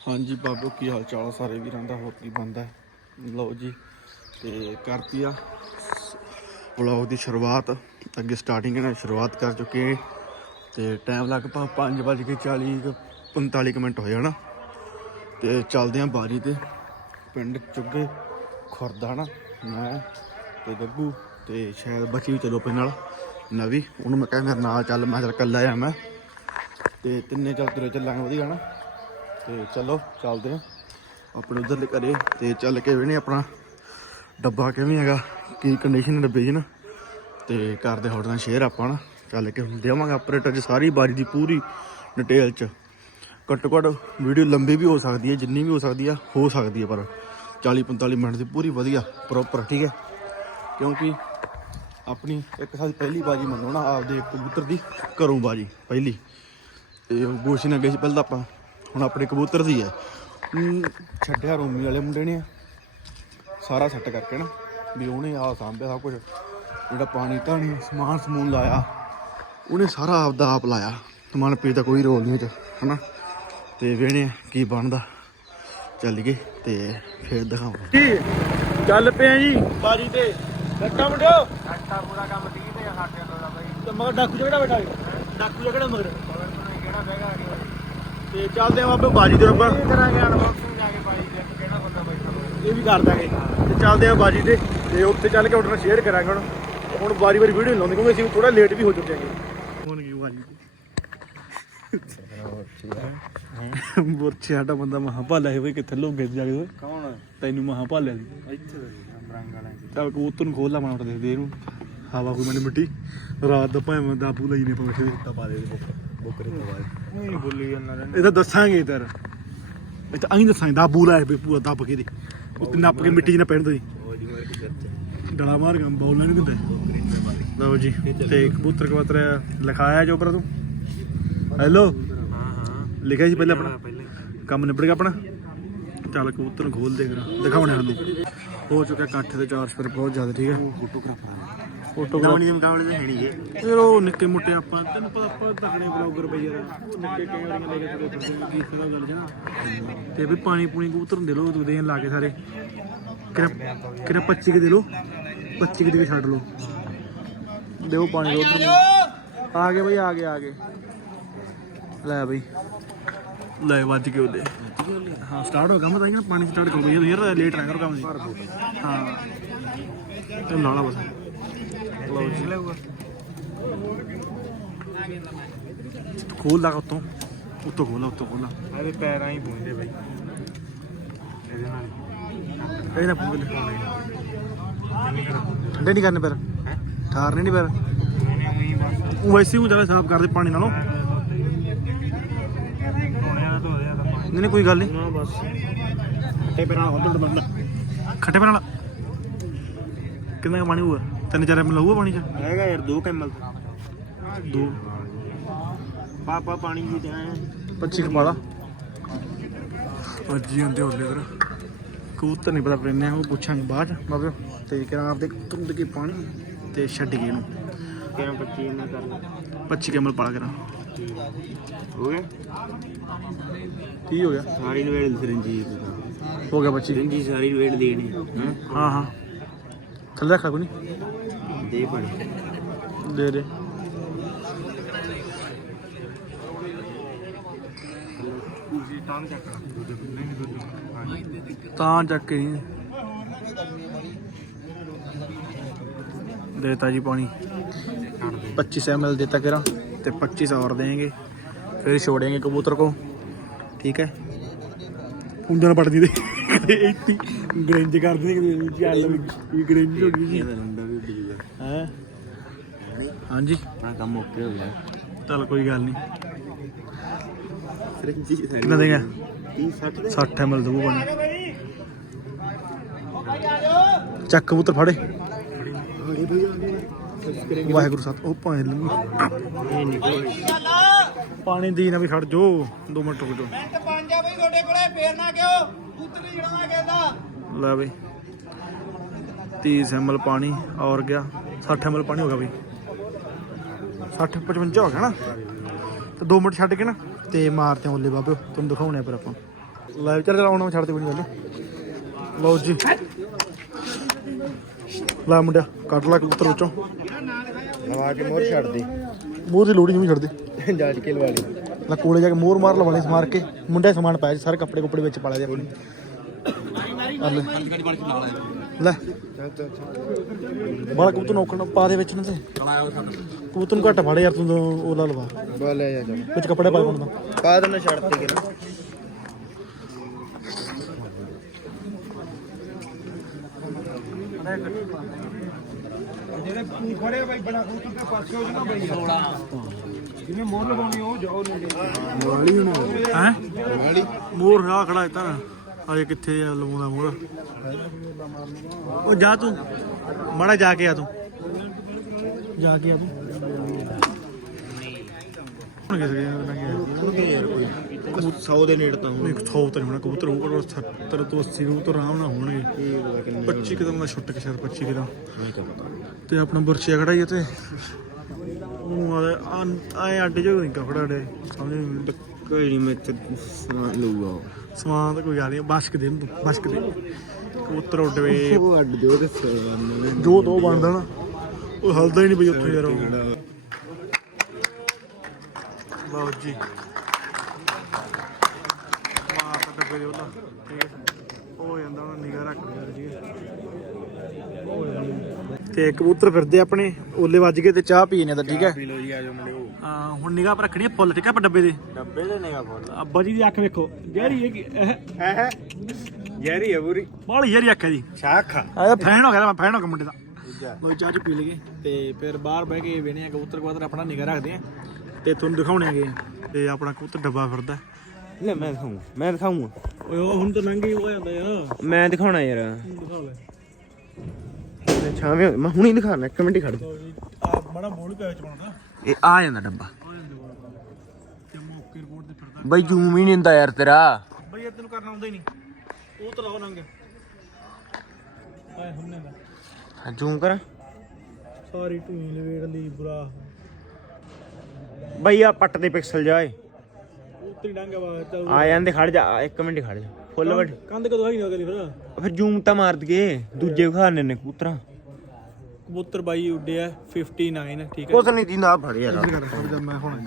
ਹਾਂਜੀ ਬਾਬੂ, ਕੀ ਹਾਲ ਚਾਲ ਆ ਸਾਰੇ ਵੀਰਾਂ ਦਾ? ਹੋਰ ਕੀ ਬੰਦਾ ਲਓ ਜੀ, ਤੇ ਕਰਤੀ ਆ ਵਲੌਗ ਦੀ ਸ਼ੁਰੂਆਤ। ਅੱਗੇ ਸਟਾਰਟਿੰਗ ਨਾਲ ਸ਼ੁਰੂਆਤ ਕਰ ਚੁੱਕੇ ਹਾਂ। ਤੇ ਟਾਈਮ ਲਗਭਗ 5:40 ਕੁ 45 ਕੁ ਮਿੰਟ ਹੋਏ ਹਨਾ ਤੇ ਚੱਲਦੇ ਆਂ ਬਾਰੀ ਤੇ। ਪਿੰਡ ਚੁੱਗੇ ਖੁਰਦਾ ਨਾ, ਮੈਂ ਤੇ ਗੱਗੂ ਤੇ ਸ਼ਾਇਦ ਬੱਚੀ ਵੀ ਚਲੋ ਆਪਣੇ ਨਾਲ, ਨਵੀ। ਉਹਨੂੰ ਮੈਂ ਕਹਿੰਦਾ ਮੇਰੇ ਨਾਲ ਚੱਲ, ਮੈਂ ਚੱਲ ਕੱਲਾ ਆ ਮੈਂ। ਤੇ ਤਿੰਨੇ ਚੱਲ ਤੁਰੇ ਚੱਲਾਂਗੇ ਵਧੀਆ ਨਾ। ਤੇ ਚਲੋ, ਚੱਲਦੇ ਆ ਆਪਣੇ ਉਧਰਲੇ ਘਰੇ ਤੇ ਚੱਲ ਕੇ ਵੇਣੇ ਆਪਣਾ ਡੱਬਾ ਕਿਵੇਂ ਹੈਗਾ, ਕੀ ਕੰਡੀਸ਼ਨ ਡੱਬੇ ਜੀ ਨਾ। ਤੇ ਕਰਦੇ ਹੋਰ ਨਾਲ ਸ਼ੇਅਰ ਆਪਾਂ ਨਾ ਚੱਲ ਕੇ ਦੇਵਾਂਗੇ ਆਪਰੇਟਰ 'ਚ ਸਾਰੀ ਬਾਰੀ ਦੀ ਪੂਰੀ ਡਿਟੇਲ 'ਚ। ਘੱਟੋ ਘੱਟ ਵੀਡੀਓ ਲੰਬੀ ਵੀ ਹੋ ਸਕਦੀ ਹੈ, ਜਿੰਨੀ ਵੀ ਹੋ ਸਕਦੀ ਆ, ਹੋ ਸਕਦੀ ਹੈ ਪਰ 40 45 ਮਿੰਟ ਦੀ ਪੂਰੀ ਵਧੀਆ ਪ੍ਰੋਪਰ ਠੀਕ ਹੈ। ਕਿਉਂਕਿ ਆਪਣੀ ਇੱਕ ਸਾਲ ਪਹਿਲੀ ਬਾਜੀ ਮੰਨੋ ਨਾ, ਆਪਦੇ ਕਬੂਤਰ ਦੀ ਘਰੋਂ ਬਾਜੀ, ਪਹਿਲੀ। ਤੇ ਗੋਸ਼ੀ ਨਾਲ ਗਏ ਸੀ ਪਹਿਲਾਂ ਤਾਂ ਆਪਾਂ ਹੁਣ ਆਪਣੇ ਕਬੂਤਰ ਦੀ ਹੈ। ਛੱਡਿਆ ਰੋਮੀ ਵਾਲੇ ਮੁੰਡੇ ਨੇ। ਸਾਰਾ ਸੈੱਟ ਕਰਕੇ ਨਾ ਵੀ ਉਹਨੇ ਆ ਸਾਂਭਿਆ ਸਭ ਕੁਝ ਜਿਹੜਾ ਪਾਣੀ ਧਾਣੀ ਸਮਾਨ ਸਮੂਨ ਲਾਇਆ। ਉਹਨੇ ਸਾਰਾ ਆਪਦਾ ਆਪ ਲਾਇਆ। ਪੇ ਦਾ ਕੋਈ ਰੋਲ ਨਹੀਂ ਚ ਹਨਾ? ਤੇ ਵੇਣੇ ਕੀ ਬਣਦਾ। ਚੱਲ ਗਏ ਤੇ ਫੇਰ ਦਿਖਾਵਾਂ ਜੀ ਚੱਲ ਪਿਆ ਜੀ। ਬਾਜੀ ਤੇ ਡੱਕਾ ਮੁੰਡਿਓ? ਘੰਟਾ ਪੂਰਾ ਕੰਮ ਦੀ ਤੇ ਸਾਡੇ ਦਾ ਬਈ। ਤੇ ਮਗਰ ਡਾਕੂ ਜਿਹੜਾ ਬੈਠਾ ਡਾਕੂ ਜਿਹੜਾ ਮਗਰ? ਕਿਹੜਾ ਬੈਗਾ ਆ ਗਿਆ ਤੇ ਚੱਲਦੇ ਆ ਆਪੇ ਬਾਜੀ ਦੇ ਰੱਬਾ ਕੀ ਕਰਾਂਗੇ ਅਨਬਾਕਸਿੰਗ ਜਾ ਕੇ ਬਾਈ ਦੇ ਕਿਹੜਾ ਬੰਦਾ ਬੈਠਾ ਇਹ ਵੀ ਕਰ ਦਾਂਗੇ। ਤੇ ਚੱਲਦੇ ਆ ਬਾਜੀ ਤੇ। ਤੇ ਉੱਥੇ ਚੱਲ ਕੇ ਨਾਲ ਸ਼ੇਅਰ ਕਰਾਂਗੇ ਹੁਣ। ਹੁਣ ਵਾਰੀ ਵਾਰੀ ਵੀਡੀਓ ਲਾਉਂਦੇ ਕਿਉਂਕਿ ਅਸੀਂ ਥੋੜਾ ਲੇਟ ਵੀ ਹੋ ਚੁੱਕੇ ਹਾਂ ਹੁਣ ਕੀ ਬਾਜੀ ਬੁਰਛੇ ਸਾਡਾ ਬੰਦਾ ਮਹਾ ਭਾਲਿਆ ਬਈ ਕਿੱਥੇ ਲੋਗੇ ਜਾ ਕੇ ਕੌਣ? ਤੈਨੂੰ ਮਹਾ ਭਾਲਿਆ ਸੀ ਇੱਥੇ ਰੰਗ ਵਾਲਾ ਚੱਲ ਕਬੂਤਰ ਨੂੰ ਖੋਲ ਲਾ ਮਾਰ ਦੇ ਦੇ ਇਹਨੂੰ ਹਵਾ ਕੋਈ ਮਣੀ ਮਿੱਟੀ। ਰਾਤ ਦਾ ਭਾਵੇਂ ਦਾਬੂ ਲਈ ਨੇ ਪਵੇ ਦਿੱਤਾ ਪਾ ਦੇ ਬੋਕਰੇ ਤੋਂ ਬਾਅਦ। ਨਹੀਂ ਬੋਲੀ ਜਾਂਦਾ ਰਹਿੰਦਾ। ਇਹ ਤਾਂ ਦੱਸਾਂਗੇ ਤੇਰ ਇਹ ਤਾਂ ਅਸੀਂ ਦੱਸਾਂਗੇ ਦਾਬੂ ਲਾਏ ਪੇ ਪੂਰਾ ਦੱਬ ਕੇ ਦੇ ਉੱਤੇ ਨੱਪ ਕੇ ਮਿੱਟੀ 'ਚ ਨਾ ਪੈਣ ਦੋ। ਉਹ ਜੀ ਮਾਰ ਕੇ ਕਰਚਾ ਡਲਾ ਮਾਰ ਕੇ ਬੌਲਾਂ ਨਹੀਂ ਦਿੰਦੇ। ਲਓ ਜੀ ਤੇ ਕਬੂਤਰ ਕਬੂਤਰ ਲਿਖਾਇਆ ਜੋ ਪਰ ਤੂੰ। ਹੈਲੋ ਹਾਂ ਹਾਂ। ਲਿਖਿਆ ਸੀ ਪਹਿਲਾਂ ਆਪਣਾ? ਪਹਿਲੇ। ਕੰਮ ਨਿਬੜ ਗਿਆ ਆਪਣਾ? ਚੱਲ ਕਬੂਤਰ ਨੂੰ ਖੋਲ ਦੇ ਕਰਾਂ ਦਿਖਾਉਣੇ ਸਾਨੂੰ। ਹੋ ਚੁੱਕਿਆ ਇਕੱਠ ਤੇ ਚਾਰ ਸਪਰ ਬਹੁਤ ਜ਼ਿਆਦਾ ਠੀਕ ਹੈ। ਫੋਟੋਗ੍ਰਾਫਰ ਗਾਵਣੀ ਦੇ ਹੈਣੀ ਜੇ ਫਿਰ ਉਹ ਨਿੱਕੇ ਮੁੱਟੇ ਆਪਾਂ ਤੈਨੂੰ ਪਤਾ ਆਪਾਂ ਤਕੜੇ ਬਲੌਗਰ ਬਈ ਯਾਰ। ਉਹ ਨਿੱਕੇ ਕੈਮਰੀਆਂ ਲੈ ਕੇ ਤੁਰੇ ਫਿਰਦੇ ਨੇ ਕੀ ਫਾਇਦਾ ਗੱਲ ਜਣਾ ਤੇ ਵੀ ਪਾਣੀ ਪੂਣੀ ਕਬੂਤਰ ਨੂੰ ਦੇ ਲੋ ਤੂੰ ਦੇਣ ਲਾ ਕੇ ਸਾਰੇ। ਕਿਹੜਾ ਕਿਹੜਾ 25 ਕੇ ਦੇ ਲੋ? 25 ਕੇ ਦੇ ਕੇ ਛੱਡ ਲੋ। ਦੇਓ ਪਾਣੀ ਦੋ ਉਧਰ ਆ ਗਏ ਬਈ ਆ ਗਏ ਆ ਗਏ। ਲੈ ਬਈ। ਲੈ ਵੱਜ ਕੇ ਉਹਦੇ। ਹਾਂ ਸਟਾਰਟ ਹੋ ਗਿਆ। ਮੈਂ ਤਾਂ ਪਾਣੀ ਸਟਾਰਟ ਕਰ ਯਾਰ ਲੇਟ ਨਾ ਕਰੋ ਕੰਮ ਜੀ। ਹਾਂ। ਤੇ ਨਾਲਾ ਬਸ। ਲਓ ਜੀ। ਖੋਲ ਲਾ ਉੱਤੋਂ। ਉੱਤੋਂ ਖੋਲ ਲਾ ਉੱਤੋਂ ਖੋਲ ਲਾ। ਇਹਦੇ ਪੈਰਾਂ ਹੀ ਪੁੰਦੇ ਬਈ। ਇਹਦੇ ਨਾਲ ਇਹ ਨਾ ਪੂਲ ਠੰਡੇ ਨਹੀਂ ਕਰਨੇ ਪੈਰ। ਠਾਰਨੇ ਨਹੀਂ ਪੈਰ। ਉਹੀ ਵੈਸੇ ਹੀ ਹੁੰਦਾ ਸਾਫ਼ ਕਰਦੇ ਪਾਣੀ ਨਾਲੋਂ। ਨਹੀਂ ਨਹੀਂ ਕੋਈ ਗੱਲ ਨਹੀਂ। ਨਾ ਬਸ। ਖੱਟੇ ਪੈਰਾਂ ਬੰਦਾ ਖੱਟੇ ਪੈਰਾਂ ਕਿੰਨਾ ਪਾਣੀ ਹੋਊਗਾ? ਤਿੰਨ ਚਾਰ ਐਮ ਲਊਗਾ ਪਾਣੀ ਚ? ਹੈਗਾ ਯਾਰ 2 ਕੈਮਲ ਦੋ। ਪਾਪਾ ਪਾਣੀ ਦੀ ਤੇ ਆਏ 25 ਕਪਾਲਾ ਅੱਜੀ ਹੁੰਦੇ ਹੋਲੇ ਇਧਰ। ਕਬੂਤਰ ਨਹੀਂ ਪਤਾ ਪੈਨੇ ਉਹ ਪੁੱਛਾਂਗੇ ਬਾਅਦ ਬਾਬੇ ਤੇ ਕਿਹੜਾ ਆਪਦੇ ਤੁੰਦ ਕੇ ਪਾਣੀ ਤੇ ਛੱਡ ਗਏ ਇਹਨੂੰ। ਕਿਵੇਂ 25 ਨਾ ਕਰ ਲਾ। 25 ਕਮਲ ਪਾਲਾ ਕਰਾਂ। ਹੋ ਗਿਆ? ਕੀ ਹੋ ਗਿਆ। ਸਾਰੀ ਵੇੜ ਸਰੰਜੀ ਹੋ ਗਿਆ 25 ਸਰੰਜੀ ਸਾਰੀ ਵੇੜ ਦੇਣੀ। ਹਾਂ ਹਾਂ ਹਾਂ। ਥੱਲੇ ਰੱਖਾ ਕੋਈ ਨਹੀਂ ਦੇ ਪਾਣੀ ਦੇ ਦੇ ਤੁਸੀਂ ਟਾਂਗ ਚੱਕਣਾ ਦੁੱਧ ਨਹੀਂ ਨਹੀਂ ਦੁੱਧ ਹਾਂ ਤਾਂ ਚੱਕ ਕੇ ਨਹੀਂ ਦੇਤਾ ਜੀ ਪਾਣੀ ਛੱਡ ਦੇ 25 ml ਦੇਤਾ ਕਰਾਂ ਤੇ 25 और देंगे फिर छोड़ेंगे कबूतर को ठीक है ਉਂਜਣ ਪੜਦੀ ਗ੍ਰਿੰਜ ਕਰਦੇ ਨੇ ਕਿ ਚੱਲ ਵੀ ਗ੍ਰਿੰਜ ਹੋ ਗਈ ਨੰਬਰ ਵੀ ਉੱਡ ਜੂਗਾ ਹੈ? ਹਾਂਜੀ। ਆ ਕੰਮ ਓਕੇ ਹੋ ਗਿਆ। ਚੱਲ ਕੋਈ ਗੱਲ ਨਹੀਂ ਕਿੰਨਾ ਦੇਗਾ 30 60 ਦੇ? 60 ml ਦਊ ਪਾਣੀ ਚੱਕ ਕਬੂਤਰ ਫੜੇ ਭਈ ਵਾਹਿਗੁਰੂ ਸਤ ਉਹ ਪਾਣੀ ਲੰਮੀ ਪਾਣੀ ਦੀ ਨਾ ਵੀ ਖੜ ਜੋ 2 ਮਿੰਟ ਰੁਕ ਜੋ ਪੰਜਾ ਬਈ ਤੁਹਾਡੇ ਕੋਲੇ ਫੇਰ ਨਾ ਕਿਉਂ? ਪੁੱਤ ਨਹੀਂ ਜੜਨਾ ਕਹਿੰਦਾ। ਲੈ ਬਈ। 30 ml ਪਾਣੀ ਔਰ ਗਿਆ। 60 ml ਪਾਣੀ ਹੋ ਗਿਆ ਬਈ। 60 55 ਹੋ ਗਿਆ ਨਾ? ਤੇ 2 ਮਿੰਟ ਛੱਡ ਕੇ ਨਾ। ਤੇ ਮਾਰਦੇ ਹਾਂ ਉੱਲੇ ਬਾਬੇ। ਤੁਹਾਨੂੰ ਦਿਖਾਉਣੇ ਆ ਫਿਰ ਆਪਾਂ। ਲਾਈਵ ਚੱਲ ਆਉਣਾ ਮੈਂ ਛੱਡ ਦੇ ਕੋਈ ਗੱਲ। ਲਓ ਜੀ। ਲੈ ਮੁੰਡਿਆ ਕੱਢ ਲੈ ਕਬੂਤਰ ਵਿੱਚੋਂ। ਲਵਾ ਕੇ ਮੋਰ ਛੱਡ ਦੇ ਮੂੰਹ ਦੀ ਲੋੜੀ ਨਹੀਂ ਛੱਡ ਦੇ ਜੱਜ ਕੇ ਲਵਾ ਲਈ। ਲੈ ਕੋਲੇ ਜਾ ਕੇ ਮੋਰ ਮਾਰ ਲਵਾਣੀ ਸਮਾਰ ਕੇ। ਮੁੰਡੇ ਸਮਾਨ ਪਾਇਆ ਸੀ ਸਾਰੇ ਕੱਪੜੇ ਕੁੱਪੜੇ ਵਿੱਚ ਪਾ ਲਏ ਦੇ ਆਪਣੇ। ਲੈ ਲੈ। ਚੱਲ ਚੱਲ ਚੱਲ ਬਾਲਾ ਕਬੂਤਰ ਨੌਕਣ ਪਾ ਦੇ ਵਿੱਚ ਨਾ ਤੇ। ਕਬੂਤਰ ਨੂੰ ਘੱਟ ਫੜ ਯਾਰ ਤੂੰ ਤਾਂ ਉਹ ਲਾ ਲਵਾ। ਬਾ ਲੈ ਜਾ। ਵਿੱਚ ਕੱਪੜੇ ਪਾ ਪਾਉਣਾ ਪਾ ਦੇਣਾ ਛੱਡ ਤੇ ਕਿਰਾ ਜਿਹੜੇ ਖੜੇ ਬਾਈ ਬਣਾ ਕਬੂਤਰ ਦੇ ਪਾਸੇ ਹੋ ਜਾਣਾ ਬਾਈ। ਜਿਵੇਂ ਮੋਰ ਲਗਾਉਣੀ ਉਹ ਜਾਓ ਨਹੀਂ ਵਾਲੀ ਹੁਣ ਹੈ? ਵਾਲੀ ਮੋਰ ਆ ਖੜਾ ਇੱਧਰ ਅਜੇ ਕਿੱਥੇ ਆ ਲਵਾਉਂਦਾ ਮੋਰ ਉਹ ਜਾ ਤੂੰ। ਮਾੜਾ ਜਾ ਕੇ ਆ ਤੂੰ। ਜਾ ਕੇ ਆ ਤੂੰ। ਹੁਣ ਕਿਸ ਗਿਆ? ਨਾ ਗਿਆ ਉਹਨੂੰ ਯਾਰ ਕੋਈ 100 ਦੇ ਨੇੜੇ ਤਾਂ ਨਹੀਂ ਥੋਪ ਤਾਂ ਨਹੀਂ ਹੋਣਾ। ਕਬੂਤਰ ਹੋਊਗਾ 70 ਤੋਂ 80 ਕਬੂਤਰ ਆਰਾਮ ਨਾਲ ਹੋਣਗੇ। ਕੀ ਪਤਾ ਕਿੰਨੇ 25 ਕਦਮ ਦਾ ਛੁੱਟ ਕੇ ਸ਼ਾਇਦ 25 ਕਦਮ ਨਹੀਂ ਤਾਂ ਤੇ ਆਪਣਾ ਬੁਰਚਿਆ ਖੜਾ ਹੀ ਤੇ ਆਏ ਅੱਡੇ ਜੋ ਨਹੀਂ ਕਫੜਾ ਡੇ ਸਮਝ ਨਹੀਂ ਕੋਈ ਨਹੀਂ ਮੈਂ ਤੇ ਸੁਣਾ ਲਊਗਾ। ਸਮਾਨ ਤਾਂ ਕੋਈ ਗੱਲ ਨਹੀਂ ਬਸ਼ਕ ਦੇ ਤੂੰ ਬਸ਼ਕ ਦੇ। ਕਬੂਤਰ ਉੱਡਵੇ। ਉਹ ਅੱਡ ਦਿਓ ਤੇ ਸਵਾਨ ਜੋ ਦੋ ਬਣਦਾ ਨਾ ਉਹ ਹਲਦਾ ਹੀ ਨਹੀਂ ਬਈ ਉੱਥੇ ਯਾਰ। ਉਹ ਲਓ ਜੀ। ਤਾਂ ਡੱਬੇ ਦੇ ਉਹਦਾ ਠੀਕ ਹੈ ਉਹ ਹੋ ਜਾਂਦਾ ਉਹਨਾਂ ਨਿਗਾਹ ਰੱਖ ਯਾਰ ਜੀ ਉਹ ਹੋ ਜਾਂਦਾ। ਤੇ ਕਬੂਤਰ ਫਿਰਦੇ ਆਪਣੇ ਓਲੇ ਵੱਜ ਗਏ ਤੇ ਚਾਹ ਪੀਣੇ ਦਾ ਠੀਕ ਹੈ? ਪੀ ਲਓ ਜੀ ਆ ਜਾਓ ਮੁੰਡਿਓ ਹਾਂ ਹੁਣ ਨਿਗਾਹ ਪਰ ਰੱਖਣੀ ਹੈ ਫੁੱਲ ਠੀਕ ਹੈ ਪਰ ਡੱਬੇ ਦੇ? ਡੱਬੇ ਦੇ ਨੇਗਾ ਫੋਨ ਅੱਬਾ ਜੀ ਦੀ ਅੱਖ ਵੇਖੋ ਗਹਿਰੀ ਹੈ ਕਿ ਹੈ। ਹੈ ਯਾਰੀ ਹੈ ਪੂਰੀ। ਬਾਹਲੀ ਯਾਰੀ ਅੱਖ ਹੈ ਜੀ ਸ਼ਾਖ ਆ। ਫੈਨ ਹੋ ਗਿਆ ਮੈਂ ਫੈਨ ਹੋ ਗਿਆ ਮੁੰਡੇ ਦਾ। ਲੋ ਚਾਹ ਚ ਪੀ ਲਈਏ ਤੇ ਫਿਰ ਬਾਹਰ ਬਹਿ ਕੇ ਵੇਣੇ ਆ ਕਬੂਤਰ ਕਬੂਤਰ ਆਪਣਾ ਨਿਗਾਹ ਰੱਖਦੇ ਆ। ਤੇ ਤੁਹਾਨੂੰ ਦਿਖਾਉਣੇ ਆਗੇ ਤੇ ਆਪਣਾ ਕਬੂਤਰ ਡੱਬਾ ਫਿਰਦਾ। ਲੈ ਮੈਂ ਦਿਖਾਉਂ ਮੈਂ ਦਿਖਾਉਂਗਾ ਓਏ ਹੁਣ ਤਾਂ ਲੰਘ ਹੀ ਹੋ ਜਾਂਦਾ ਯਾਰ। ਮੈਂ ਦਿਖਾਉਣਾ ਯਾਰ। ਦਿਖਾ ਲੈ। ਛਾਵੇਂ ਮੈਂ ਹੁਣੀ ਦਿਖਾਣਾ ਇੱਕ ਮਿੰਟ ਹੀ ਖੜ ਜੀ। ਆ ਬੜਾ ਬੋਲ ਪਿਆ ਵਿੱਚ ਬਣਦਾ ਇਹ ਆ ਜਾਂਦਾ ਡੱਬਾ। ਤੇ ਮੌਕੇ ਰਿਪੋਰਟ ਤੇ ਫਿਰਦਾ ਬਈ ਜ਼ੂਮ ਹੀ ਨਹੀਂ ਹੁੰਦਾ ਯਾਰ ਤੇਰਾ। ਬਈ ਇਹ ਤੈਨੂੰ ਕਰਨਾ ਆਉਂਦਾ ਹੀ ਨਹੀਂ। ਉਹ ਤਾਂ ਲਾਓ ਨੰਗ। ਆਏ ਹੁੰਨੇ ਦਾ। ਹਾਂ ਜ਼ੂਮ ਕਰ। ਸਾਰੀ ਢੂਈ ਲਵੇੜ ਲਈ ਬੁਰਾ। ਬਈ ਆ ਪੱਟ ਦੇ ਪਿਕਸਲ ਜਾਏ ਉੱਤਰੀ ਡੰਗਾ ਵਾ ਚੱਲ। ਆ ਜਾਂਦੇ ਖੜ ਜਾ ਆ, ਇੱਕ ਮਿੰਟ ਹੀ ਖੜ ਜਾ। ਫੁੱਲ ਵੱਡ ਕੰਧ ਕਦੋਂ ਆਈ ਨਾ ਕਰੀ ਫਿਰ? ਫਿਰ ਜ਼ੂਮ ਤਾਂ ਮਾਰ ਦਈਏ ਦੂਜੇ ਵਿਖਾਣੇ ਨੇ ਕਬੂਤਰਾਂ। ਕਬੂਤਰ ਬਾਈ ਉੱਡਿਆ 59 ਠੀਕ ਹੈ ਕੁਛ ਨਹੀਂ ਦਿੰਦਾ ਫੜ ਯਾਰ। ਇੱਧਰ ਕਰ ਖੜ ਜਾ ਮੈਂ ਹੁਣ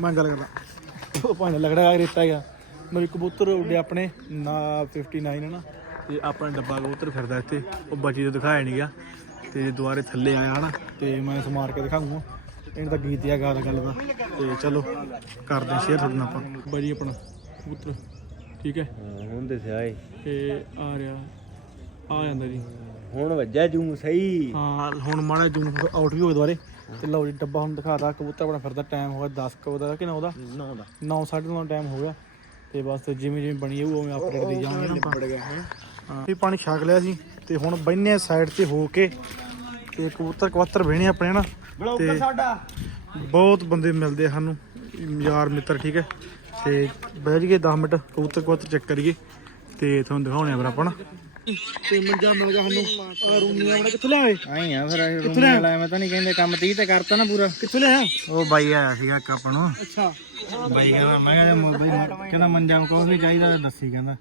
ਮੈਂ ਗੱਲ ਕਰਦਾ। ਉਹ ਭਾਣੇ ਲੱਗੜਾ ਰੇਤਾ ਗਿਆ ਮੇਰੇ ਕਬੂਤਰ ਉੱਡੇ ਆਪਣੇ ਨਾ 59 ਹੈ ਨਾ। ਤੇ ਆਪਣਾ ਡੱਬਾ ਕਬੂਤਰ ਫਿਰਦਾ ਇੱਥੇ ਉਹ ਬਚੀ ਤੋਂ ਦਿਖਾਇਆ ਨਹੀਂ ਗਿਆ। ਤੇ ਜੇ ਦੁਬਾਰੇ ਥੱਲੇ ਆਇਆ ਹਨਾ ਤੇ ਮੈਂ ਸਮਾਰ ਕੇ ਦਿਖਾਉਂਗਾ ਇਹਨਾਂ ਦਾ ਗੀਤ ਆ ਗਾ ਗੱਲ ਦਾ। ਤੇ ਚਲੋ ਕਰਦੇ ਹਾਂ ਸ਼ੇਅਰ ਤੁਹਾਡੇ ਨਾਲ ਆਪਾਂ। ਬਾਜੀ ਆਪਣਾ ਕਬੂਤਰ ਠੀਕ ਹੈ ਹੁਣ ਦੱਸਿਆ ਏ। ਤੇ ਆ ਰਿਹਾ ਆ ਜਾਂਦਾ ਜੀ। ਹੁਣ ਵੱਜਾ ਜ਼ੂਮ ਸਹੀ। ਹਾਂ ਹੁਣ ਮਾੜਾ ਜੂਨ ਆਊਟ ਵੀ ਹੋ ਗਿਆ ਦੁਬਾਰੇ। ਤੇ ਲਓ ਜੀ ਡੱਬਾ ਹੁਣ ਦਿਖਾਤਾ ਕਬੂਤਰ ਆਪਣਾ ਫਿਰਦਾ ਟਾਈਮ ਹੋ ਗਿਆ 10 ਕੁ ਦਾ ਕਿ ਨਾ ਉਹਦਾ ਨਾ ਦਾ। 9 9:30 ਟਾਈਮ ਹੋ ਗਿਆ। ਤੇ ਬਸ ਜਿਵੇਂ ਜਿਵੇਂ ਬਣੀ ਜਾਊ ਉਵੇਂ ਅਪਡੇਟ ਦੇ ਜਾਵਾਂਗੇ ਨਾ ਗਿਆ ਹੈ। ਹਾਂ ਵੀ ਪਾਣੀ ਛਕ ਲਿਆ ਸੀ ਤੇ ਹੁਣ ਬੈਨੇ ਸਾਈਡ ਤੇ ਹੋ ਕੇ ਤੇ ਕਬੂਤਰ ਕਬੂਤਰ ਬਹਿਣੇ ਆਪਣੇ ਨਾ ਤੇ ਸਾਡਾ। ਬਹੁਤ ਬੰਦੇ ਮਿਲਦੇ ਸਾਨੂੰ ਯਾਰ ਮਿੱਤਰ ਠੀਕ ਹੈ। ਤੇ ਬਹਿ ਜੀਏ 10 ਮਿੰਟ ਕਬੂਤਰ ਕਬੂਤਰ ਚੈੱਕ ਕਰੀਏ ਤੇ ਤੁਹਾਨੂੰ ਦਿਖਾਉਣੇ ਆ ਫਿਰ ਆਪਾਂ ਨਾ ਤੇ ਮੰਜਾ ਮਿਲ ਗਿਆ ਸਾਨੂੰ। ਆ ਰੂਮੀਆਂ ਆਪਣੇ ਕਿੱਥੋਂ ਲਿਆਏ ਆਈ ਆ ਫਿਰ ਕਿੱਥੋਂ ਲਿਆ ਮੈਂ ਤਾਂ ਨਹੀਂ ਕਹਿੰਦੇ ਕੰਮ 30 ਤੇ ਕਰਤਾ ਨਾ ਪੂਰਾ। ਕਿੱਥੋਂ ਲਿਆਇਆ? ਉਹ ਬਾਈ ਆਇਆ ਸੀਗਾ ਇੱਕ ਆਪਾਂ ਨੂੰ। ਅੱਛਾ। ਬਾਈ ਕਹਿੰਦਾ ਮੈਂ ਕਹਿੰਦਾ ਬਾਈ ਕਹਿੰਦਾ ਮੰਜਾ ਕੋਈ ਵੀ ਚਾਹੀਦਾ ਤਾਂ ਦੱਸੀ ਕਹਿੰਦਾ।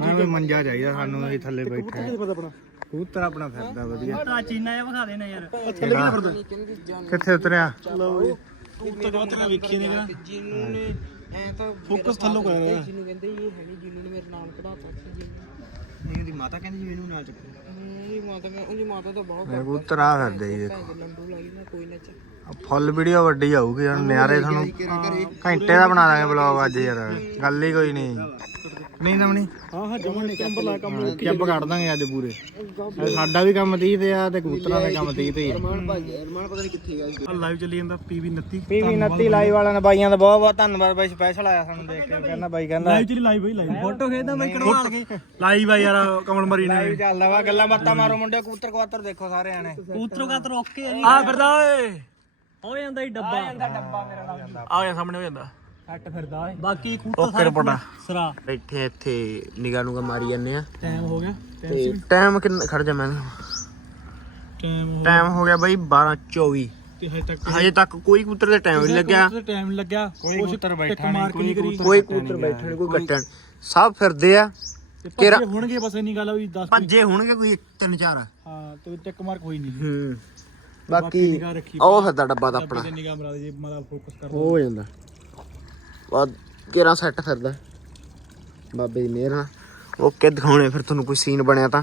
ਮੈਂ ਵੀ ਮੰਜਾ ਚਾਹੀਦਾ ਸਾਨੂੰ ਇਹ ਥੱਲੇ ਬੈਠਾ ਹੈ। ਕਬੂਤਰ ਆਪਣਾ ਫਿਰਦਾ ਵਧੀਆ। ਆ ਚੀਨਾ ਜਿਹਾ ਵਿਖਾ ਦੇਣਾ ਯਾਰ। ਥੱਲੇ ਕਿਹੜਾ ਫਿਰਦਾ? ਕਿੱਥੇ ਉਤਰਿਆ? ਲਓ। ਜੀ ਕਬੂਤਰ ਕਬੂਤਰ ਵੇਖੀ ਨੇ ਜਿਹਨੂੰ ਨੇ ਐ ਤਾਂ ਫੋਕਸ ਥੱਲੋਂ ਕਰ ਰਿਹਾ। ਜਿਹਨੂੰ ਕਹਿੰਦੇ ਇਹ ਹੈ ਨਹੀਂ ਜਿਹਨੂੰ ਨੇ ਮੇਰੇ ਨਾਮ ਕਢਾਤਾ ਸੀ ਜਿਹਨੂੰ ਨਹੀਂ ਉਹਦੀ ਮਾਤਾ ਕਹਿੰਦੀ ਜੀ ਮੈਨੂੰ ਨਾਲ ਚੱਕ ਉਹਦੀ ਮਾਤਾ ਮੈਂ ਉਹਦੀ ਮਾਤਾ ਤਾਂ ਬਹੁਤ ਕਬੂਤਰ ਆ ਫਿਰਦੇ ਜੀ ਭੈਣ ਦੇ ਲੰਡੂ ਲੱਗੀ ਨਾ ਕੋਈ ਨਾ ਚ ਫੁੱਲ ਵੀਡੀਓ ਵੱਡੀ ਆਊਗੀ ਯਾਰ ਨਿਆਰੇ ਤੁਹਾਨੂੰ ਘੰਟੇ ਦਾ ਬਣਾ ਦਾਂਗੇ ਬਲੌਗ ਅੱਜ ਯਾਰ। ਗੱਲ ਹੀ ਕੋਈ ਨਹੀਂ। ਨਹੀਂ ਨਮਣੀ ਹਾਂ ਹਾਂ ਜਮਨ ਨੇ ਕੰਬਰ ਲਾ ਕੰਮ ਚੱਪ ਕੱਢ ਦਾਂਗੇ ਅੱਜ ਪੂਰੇ। ਸਾਡਾ ਵੀ ਕੰਮ 30 ਤੇ ਆ ਤੇ ਕਬੂਤਰਾਂ ਦਾ ਕੰਮ 30 ਤੇ ਅਰਮਾਨ ਭਾਜੀ ਅਰਮਾਨ ਪਤਾ ਨਹੀਂ ਕਿੱਥੇ ਗਿਆ ਆ ਲਾਈਵ ਚੱਲੀ ਜਾਂਦਾ ਪੀਵੀ 29 ਪੀਵੀ 29 ਲਾਈਵ ਵਾਲਿਆਂ ਦਾ ਬਾਈਆਂ ਦਾ ਬਹੁਤ ਬਹੁਤ ਧੰਨਵਾਦ ਬਾਈ ਸਪੈਸ਼ਲ ਆਇਆ ਸਾਨੂੰ ਦੇਖ ਕੇ। ਕਹਿੰਦਾ ਬਾਈ ਕਹਿੰਦਾ ਲਾਈਵ ਚੱਲੀ ਲਾਈਵ ਬਈ ਲਾਈਵ ਫੋਟੋ ਖੇਦਾ ਬਈ ਕਢਵਾ ਕੇ। ਲਾਈਵ ਆ ਯਾਰ ਕਮਲ ਮਰੀ ਨੇ। ਲਾਈਵ ਚੱਲਦਾ ਵਾ ਗੱਲਾਂ ਬਾਤਾਂ ਮਾਰੋ ਮੁੰਡੇ ਕਬੂਤਰ ਕਬੂਤਰ ਦੇਖੋ ਸਾਰੇ ਆਣੇ ਕਬੂਤਰੋਂ ਕਾ ਓਕੇ ਆ ਜੀ। ਆ ਫਿਰਦਾ ਓਏ। ਹੋ ਜਾਂਦਾ ਹੀ ਡੱਬਾ। ਆ ਜਾਂਦਾ ਡੱਬਾ ਮੇਰਾ ਆ ਗਿਆ ਸਾਹਮਣੇ ਹੋ ਜਾਂਦਾ। ਹੱਟ ਫਿਰਦਾ ਓਏ। ਬਾਕੀ ਕਬੂਤਰ ਓਕੇ ਰਿਪੋਰਟਾ ਸਰਾ। ਬੈਠੇ ਇੱਥੇ ਨਿਗਾਹ ਨੂੰ ਮਾਰੀ ਜਾਂਦੇ ਆ। ਟਾਈਮ ਹੋ ਗਿਆ। ਤੇ ਟਾਈਮ ਕਿੰਨਾ ਖੜ ਜਾ ਮੈਂ। ਟਾਈਮ ਹੋ ਟਾਈਮ ਹੋ ਗਿਆ ਬਾਈ 12:24 ਤੇ ਹਜੇ ਤੱਕ ਹਜੇ ਤੱਕ ਕੋਈ ਕਬੂਤਰ ਦਾ ਟਾਈਮ ਨਹੀਂ ਲੱਗਿਆ। ਟਾਈਮ ਲੱਗਿਆ। ਕੋਈ ਕਬੂਤਰ ਬੈਠਾ ਮਾਰ ਕੇ ਨਹੀਂ ਕਰੀ। ਕੋਈ ਕਬੂਤਰ ਬੈਠਾ ਨਹੀਂ ਕੋਈ ਕੱਟਣ ਸਭ ਫਿਰਦੇ ਆ। ਕਿਹੜਾ ਹੋਣਗੇ ਬਸ ਇੰਨੀ ਗੱਲ ਆ ਵੀ 10 ਭੱਜੇ ਹੋਣਗੇ ਕੋਈ ਤਿੰਨ ਚਾਰ। ਹਾਂ ਤੇ ਟਿਕ ਮਾਰਕ ਹੋਈ ਨਹੀਂ। ਹੂੰ। ਬਾਕੀ ਨਿਗਾਹ ਰੱਖੀ ਉਹ ਫਿਰਦਾ ਡੱਬਾ ਤਾਂ ਆਪਣਾ। ਤੇ ਨਿਗਾਹ ਮਰਾ ਦੇ ਜੇ ਮਾਦਾ ਫੋਕਸ ਕਰ ਉਹ ਹੋ ਜਾਂਦਾ। ਬਾਅਦ ਕਿਹੜਾ ਸੈੱਟ ਫਿਰਦਾ। ਬਾਬੇ ਦੀ ਮਿਹਰ ਨਾਲ। ਓਕੇ ਦਿਖਾਉਣੇ ਫਿਰ ਤੁਹਾਨੂੰ ਕੋਈ ਸੀਨ ਬਣਿਆ ਤਾਂ।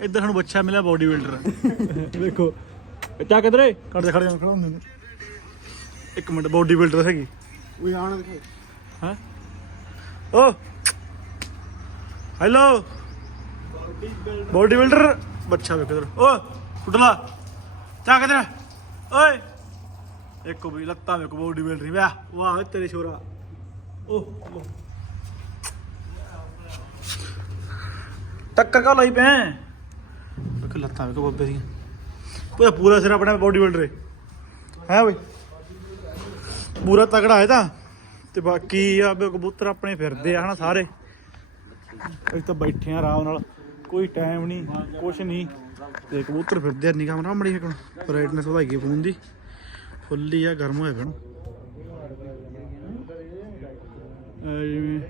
ਇੱਧਰ ਸਾਨੂੰ ਬੱਚਾ ਮਿਲਿਆ ਬੋਡੀ ਬਿਲਡਰ ਵੇਖੋ ਕਿਆ ਕਿਧਰੇ ਕੱਢ ਦੇ ਖੜੇ ਖੜਾ ਹੁੰਦੇ ਨੇ ਇੱਕ ਮਿੰਟ ਬੋਡੀ ਬਿਲਡਰ ਹੈਗੀ ਉਹ ਆਣ ਦਿਖਾਈ। ਹਾਂ? ਓ! ਹੈਲੋ ਬੋਡੀ ਬਿਲਡਰ ਬੱਚਾ ਵੇਖ ਇਧਰ। ਓ ਉੱਠਲਾ ਚਾ ਕਿਧਰ? ਓਏ! ਇੱਕ ਵੀ ਲੱਤਾਂ ਵੇਖ ਬੋਡੀ ਬਿਲਡਰ ਵਾਹ ਵਾਹ ਤੇਰੇ ਲੋ। ਟੱਕਰ ਕਾ ਲਈ ਪੈ ਵੇਖ ਲੱਤਾਂ ਵੇਖ ਬੱਬੇ ਦੀਆਂ। ਪੂਰਾ ਪੂਰਾ ਸਿਰ ਆਪਣਾ ਬੋਡੀ ਬਿਲਡਰ ਹੈ ਹੈ ਬਈ? ਪੂਰਾ ਤਗੜਾ ਹੈ ਤਾਂ। ਤੇ ਬਾਕੀ ਆ ਕਬੂਤਰ ਆਪਣੇ ਫਿਰਦੇ ਆ ਹਨਾ ਸਾਰੇ। ਅਸੀਂ ਤਾਂ ਬੈਠੇ ਆ ਆਰਾਮ ਨਾਲ। ਕੋਈ ਟਾਈਮ ਨਹੀਂ ਕੁਛ ਨਹੀਂ ਤੇ ਕਬੂਤਰ ਫਿਰਦੇ ਆ ਨਿਗਾਹ ਮਰਾ ਮੜੀ ਹਕਣ ਬ੍ਰਾਈਟਨੈਸ ਵਧਾਈਏ ਫੋਨ ਦੀ। ਫੁੱਲੀ ਆ ਗਰਮ ਹੋਇਆ ਪੈਣ ਜਿਵੇਂ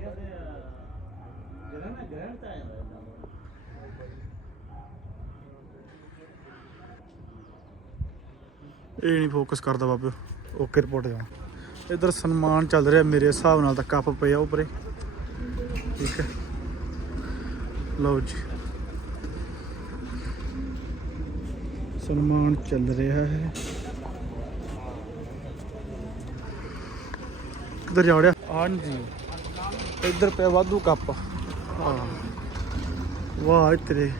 ਇਹ ਨਹੀਂ ਫੋਕਸ ਕਰਦਾ ਬਾਬੇ। ਓਕੇ ਰਿਪੋਰਟ ਜਾਣਾ ਇਧਰ ਸਨਮਾਨ ਚੱਲ ਰਿਹਾ ਮੇਰੇ ਹਿਸਾਬ ਨਾਲ ਤਾਂ ਕੱਪ ਪਏ ਆ ਉੱਪਰੇ। ਠੀਕ ਹੈ। ਲਓ ਜੀ। ਸਨਮਾਨ ਚੱਲ ਰਿਹਾ ਹੈ। ਕਿੱਧਰ ਜਾ ਵੜਿਆ? ਹਾਂਜੀ। ਇੱਧਰ ਪਿਆ ਵਾਧੂ ਕੱਪ। ਹਾਂ। ਵਾਹ ਇਹ ਤੇਰੇ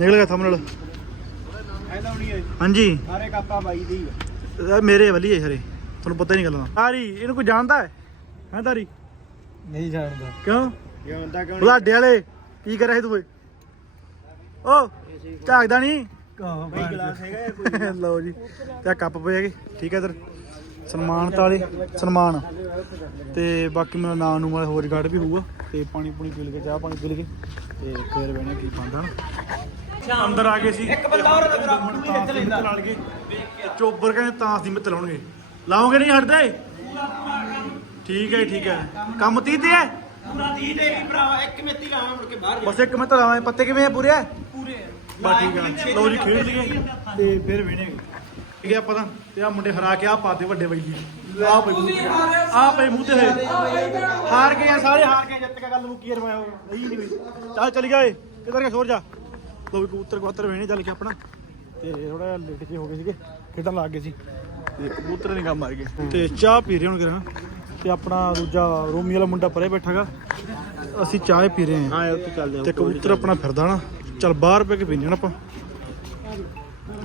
ਨਿਕਲ ਗਿਆ ਥੰਬਨੇਲ ਹਾਂਜੀ। ਸਾਰੇ ਕਾਪਾ ਬਾਈ ਦੀ ਇਹ ਮੇਰੇ ਵਾਲੀ ਹੈ ਹਰੇ। ਤੁਹਾਨੂੰ ਪਤਾ ਹੀ ਨਹੀਂ ਗੱਲਾਂ ਤਾਰੀ ਇਹਨੂੰ ਕੋਈ ਜਾਣਦਾ ਹੈ? ਹੈ ਤਾਰੀ? ਨਹੀਂ ਜਾਣਦਾ। ਕਿਉਂ? ਹੁੰਦਾ ਕਿਉਂ ਬਲਾਡੇ ਵਾਲੇ ਕੀ ਕਰ ਰਹੇ ਤੂੰ ਓਏ? ਓ ਝਾਕਦਾ ਨਹੀਂ? ਬਾਈ ਗਲਾਸ ਹੈਗਾ ਜਾਂ ਕੋਈ। ਲਓ ਜੀ ਤੇ ਕੱਪ ਪਏ ਹੈਗੇ। ਠੀਕ ਹੈ ਇਧਰ। ਸਨਮਾਨ ਵਾਲੇ ਸਨਮਾਨ। ਤੇ ਬਾਕੀ ਮੇਰਾ ਨਾਮ ਨੂੰ ਵਾਲਾ ਹੋਰ ਗਾਰਡ ਵੀ ਹੋਊਗਾ। ਤੇ ਪਾਣੀ ਪੂਣੀ ਪੀ ਕੇ ਚਾਹ ਪਾਣੀ ਪੀ ਕੇ ਤੇ ਫੇਰ ਬਹਿਣਾ ਕੀ ਨਾ। ਅੰਦਰ ਆ ਗਏ ਸੀ। ਇੱਕ ਬੰਦਾ ਹੋਰ ਮਿੱਤ ਲੈਂਦਾ ਨਾਲ ਕੇ ਚੋਬਰ ਕਹਿੰਦੇ ਤਾਂਸ ਦੀ ਮਿੱਤ ਲਾਉਣਗੇ ਲਾਓਗੇ ਨਹੀਂ ਹਟਦੇ? ਠੀਕ ਹੈ ਠੀਕ ਹੈ। ਕੰਮ ਤੀ ਤੇ ਹੈ? ਪੂਰਾ 30 ਦੇ ਵੀ ਭਰਾ ਇੱਕ ਮਿੱਤੀ ਲਾਵਾਂ ਮੁੜ ਕੇ ਬਾਹਰ। ਬਸ ਇੱਕ ਮਿੰਟ ਲਾਵਾਂ। ਪੱਤੇ ਕਿਵੇਂ ਆ ਪੂਰੇ? ਆ। ਪੂਰੇ ਬਸ ਠੀਕ ਆ। ਲਓ ਜੀ ਖੇਡ ਲਈਏ। ਤੇ ਫਿਰ ਵੇਣੇਗੇ ਠੀਕ ਆ ਪਤਾ ਤੇ ਆ ਮੁੰਡੇ ਹਰਾ ਕੇ ਆ ਪਾਤੇ ਵੱਡੇ ਬਾਈ ਜੀ। ਆ ਪਈ ਮੂੰਹ ਤੇ। ਆ ਪਈ ਮੂੰਹ ਤੇ ਹੋਏ। ਹਾਰ ਗਏ ਆ ਸਾਰੇ ਹਾਰ ਗਏ ਜਿੱਤ ਕੇ ਗੱਲ ਮੁੱਕੀ ਯਾਰ ਮੈਂ ਨਹੀਂ ਨਹੀਂ। ਬਈ ਚੱਲ ਚੱਲ ਗਿਆ ਏ ਕਿਧਰ ਗਿਆ ਸੋਰ ਜਾ ਲੋ ਵੀ ਕਬੂਤਰ ਕਬੂਤਰ ਵੇਣੇ ਚੱਲ ਕੇ ਆਪਣਾ। ਤੇ ਥੋੜਾ ਜਿਹਾ ਲੇਟ ਜੇ ਹੋ ਗਏ ਸੀਗੇ ਖੇਡਣ ਲੱਗ ਗਏ ਸੀ। ਤੇ ਕਬੂਤਰ ਨੇ ਕੰਮ ਆ ਗਏ। ਤੇ ਚਾਹ ਪੀ ਰਹੇ ਹੁਣ ਕਿਰਾਂ ਤੇ ਆਪਣਾ ਦੂਜਾ ਰੋਮੀ ਵਾਲਾ ਮੁੰਡਾ ਪਰੇ ਬੈਠਾਗਾ। ਅਸੀਂ ਚਾਹ ਪੀ ਰਹੇ ਹਾਂ। ਹਾਂ ਉੱਥੇ ਚੱਲਦੇ ਤੇ ਕਬੂਤਰ ਆਪਣਾ ਫਿਰਦਾ ਨਾ। ਚੱਲ ਬਾਹਰ ਪੈ ਕੇ ਪੀਂਦੇ ਨਾ ਆਪਾਂ।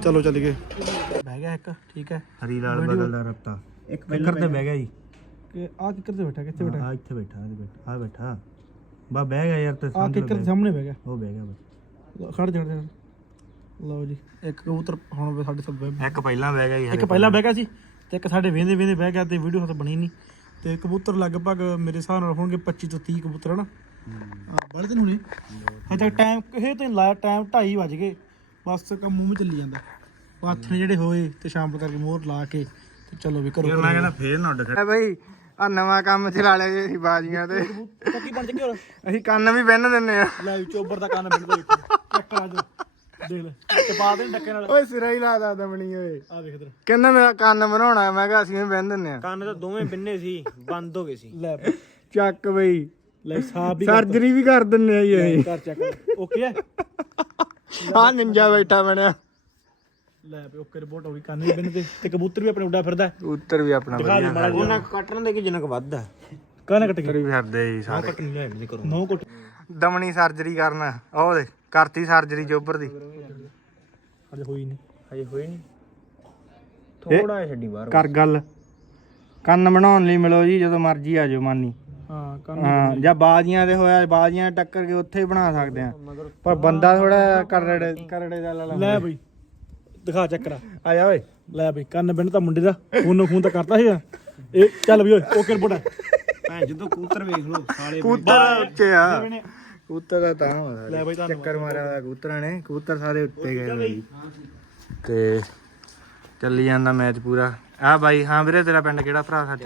ਚਲੋ ਚੱਲ ਗਏ ਬਹਿ ਗਿਆ ਇੱਕ ਠੀਕ ਹੈ ਹਰੀ ਲਾਲ ਬਦਲਦਾ ਰੱਤਾ ਇੱਕ ਕਿੱਕਰ ਤੇ ਬਹਿ ਗਿਆ ਜੀ ਕਿ ਆ ਕਿੱਕਰ ਤੇ ਬੈਠਾ ਕਿੱਥੇ ਬੈਠਾ ਆ ਇੱਥੇ ਬੈਠਾ ਆ ਬੈਠਾ ਆ ਬੈਠਾ ਬਾ ਬਹਿ ਗਿਆ ਯਾਰ ਤੇ ਆ ਕਿੱਕਰ ਦੇ ਸਾਹਮਣੇ ਬਹਿ ਗਿਆ ਉਹ ਬਹਿ ਗਿਆ ਬਸ ਖੜ ਜਾ ਖੜ ਜਾ। ਲਓ ਜੀ ਇੱਕ ਕਬੂਤਰ ਹੁਣ ਸਾਡੇ ਸਭ ਬਹਿ- ਇੱਕ ਪਹਿਲਾਂ ਬਹਿ ਗਿਆ ਜੀ ਇੱਕ ਪਹਿਲਾਂ ਬਹਿ ਗਿਆ ਸੀ ਤੇ ਇੱਕ ਸਾਡੇ ਵੇਂਦੇ ਵੇਂਦੇ ਬਹਿ ਗਿਆ ਤੇ ਵੀਡੀਓ ਹੱਥ ਬਣੀ ਨਹੀਂ ਤੇ ਕਬੂਤਰ ਲਗਭਗ ਮੇਰੇ ਹਿਸਾਬ ਨਾਲ ਹੋਣਗੇ 25 ਤੋਂ 30 ਕਬੂਤਰ ਹਨਾ? ਹਾਂ। ਬੜੇ ਦਿਨ ਹੋਣੇ। ਹਜੇ ਤੱਕ ਟਾਈਮ ਕਿਸੇ ਤੇ ਲਾਇਆ ਟਾਈਮ 2:30 ਵੱਜ ਗਏ। ਬਸ ਕੰਮ ਮੂੰਹ ਵਿੱਚ ਚੱਲੀ ਜਾਂਦਾ। ਨੇ ਜਿਹੜੇ ਹੋਏ ਤੇ ਸ਼ਾਮ ਕਰਕੇ ਮੋਹਰ ਲਾ ਕੇ ਤੇ ਚਲੋ ਵੀ ਕਰੋ ਮੈਂ ਕਹਿੰਦਾ ਫੇਰ ਨਾ ਉੱਡ ਬਈ ਆ ਨਵਾਂ ਕੰਮ ਚਲਾ ਲਿਆ ਜੀ ਅਸੀਂ ਬਾਜੀਆਂ ਤੇ। ਕੀ ਬਣ ਚੱਕੀ ਹੋਰ? ਅਸੀਂ ਕੰਨ ਵੀ ਬੰਨ ਦਿੰਨੇ ਆ। ਲੈ ਚੋਬਰ ਦਾ ਕੰਨ ਬਿੰਦ ਦੇਖੋ ਚੈੱਕ ਕਰਾ ਜੋ। ਦੇਖ ਲੈ ਤੇ ਪਾ ਦੇ ਡੱਕੇ ਨਾਲ। ਓਏ ਸਿਰਾ ਹੀ ਲਾਦਾ ਦਮਣੀ ਓਏ ਆ ਵੇਖ ਇਧਰ। ਕਹਿੰਦਾ ਮੇਰਾ ਕੰਨ ਬਣਾਉਣਾ ਮੈਂ ਕਿਹਾ ਅਸੀਂ ਵੀ ਬੰਨ ਦਿੰਨੇ ਆ। ਕੰਨ ਤਾਂ ਦੋਵੇਂ ਬਿੰਨੇ ਸੀ ਬੰਦ ਹੋ ਗਏ ਸੀ। ਲੈ ਚੱਕ ਬਈ। ਲੈ ਸਾਹ ਵੀ ਸਰਜਰੀ ਵੀ ਕਰ ਦਿੰਨੇ ਆ ਜੀ ਅਸੀਂ। ਕਰ ਚੈੱਕ। ਓਕੇ ਆ? ਨਿੰਜਾ ਬੈਠਾ ਬਣਿਆ। ਲੈ ਵੀ ਓਕੇ ਰਿਪੋਰਟ ਹੋ ਗਈ ਕੰਨ ਵੀ ਬਿੰਨ ਤੇ ਤੇ ਕਬੂਤਰ ਵੀ ਆਪਣੇ ਉੱਡਾ ਫਿਰਦਾ ਉੱਤਰ ਵੀ ਆਪਣਾ ਦਿਖਾ ਦੇ ਮਾੜਾ ਉਹਨਾਂ ਕੱਟਣ ਦੇ ਕਿ ਜਿੰਨਾ ਕੁ ਵੱਧ ਆ ਕੰਨ ਕੱਟ ਉੱਤਰ ਵੀ ਫਿਰਦੇ ਜੀ ਸਾਰੇ। ਕੱਟਣ ਲੈ ਨਹੀਂ ਕਰੂੰ ਨੌ ਕੁੱਟ ਦਮਣੀ ਸਰਜਰੀ ਕਰਨਾ। ਉਹ ਦੇ ਕਰਤੀ ਸਰਜਰੀ ਜੋਬਰ ਦੀ। ਹਜੇ ਹੋਈ ਨਹੀਂ। ਹਜੇ ਹੋਈ ਨਹੀਂ? ਥੋੜਾ ਜਿਹਾ ਛੱਡੀ ਬਾਹਰ। ਕਰ ਗੱਲ। ਕੰਨ ਬਣਾਉਣ ਲਈ ਮਿਲੋ ਜੀ ਜਦੋਂ ਮਰਜ਼ੀ ਆ ਜਾਓ ਮਾਨੀ। ਹਾਂ ਕੰਨ ਹਾਂ ਜਾਂ ਬਾਜ਼ੀਆਂ ਦੇ ਹੋਇਆ ਬਾਜ਼ੀਆਂ ਟੱਕਰ ਕੇ ਉੱਥੇ ਹੀ ਬਣਾ ਸਕਦੇ ਆ। ਪਰ ਬੰਦਾ ਥੋੜਾ ਕਰੜੇ ਕਰੜੇ ਦਾ ਲਾ। ਲੈ ਬਈ। ਦਿਖਾ ਚੈੱਕ ਕਰਾ ਆ ਜਾ ਓਏ। ਲੈ ਬਈ ਕੰਨ ਬਿੰਨ ਤਾਂ ਮੁੰਡੇ ਦਾ ਖੂਨ ਖੂਨ ਤਾਂ ਕਰਤਾ ਸੀਗਾ। ਇਹ ਚੱਲ ਵੀ ਓਏ ਓਕੇ ਰਿਪੋਰਟ ਭੈਣ ਜਦੋਂ ਕੂਤਰ ਵੇਖ ਲੋ ਸਾਲੇ ਕਬੂਤਰ ਉੱਚੇ ਆ। ਬਣੇ ਕਬੂਤਰ ਦਾ ਤਾਂ ਲੈ ਬਈ ਧੰਨਵਾਦ ਚੱਕਰ ਮਾਰਿਆ ਹੋਇਆ ਕਬੂਤਰਾਂ ਨੇ। ਕਬੂਤਰ ਸਾਰੇ ਉੱਤੇ ਗਏ ਤੇ ਚੱਲੀ ਜਾਂਦਾ ਮੈਚ ਪੂਰਾ। ਆ ਬਾਈ ਹਾਂ ਵੀਰੇ ਤੇਰਾ ਪਿੰਡ ਕਿਹੜਾ ਭਰਾ ਸੱਚ?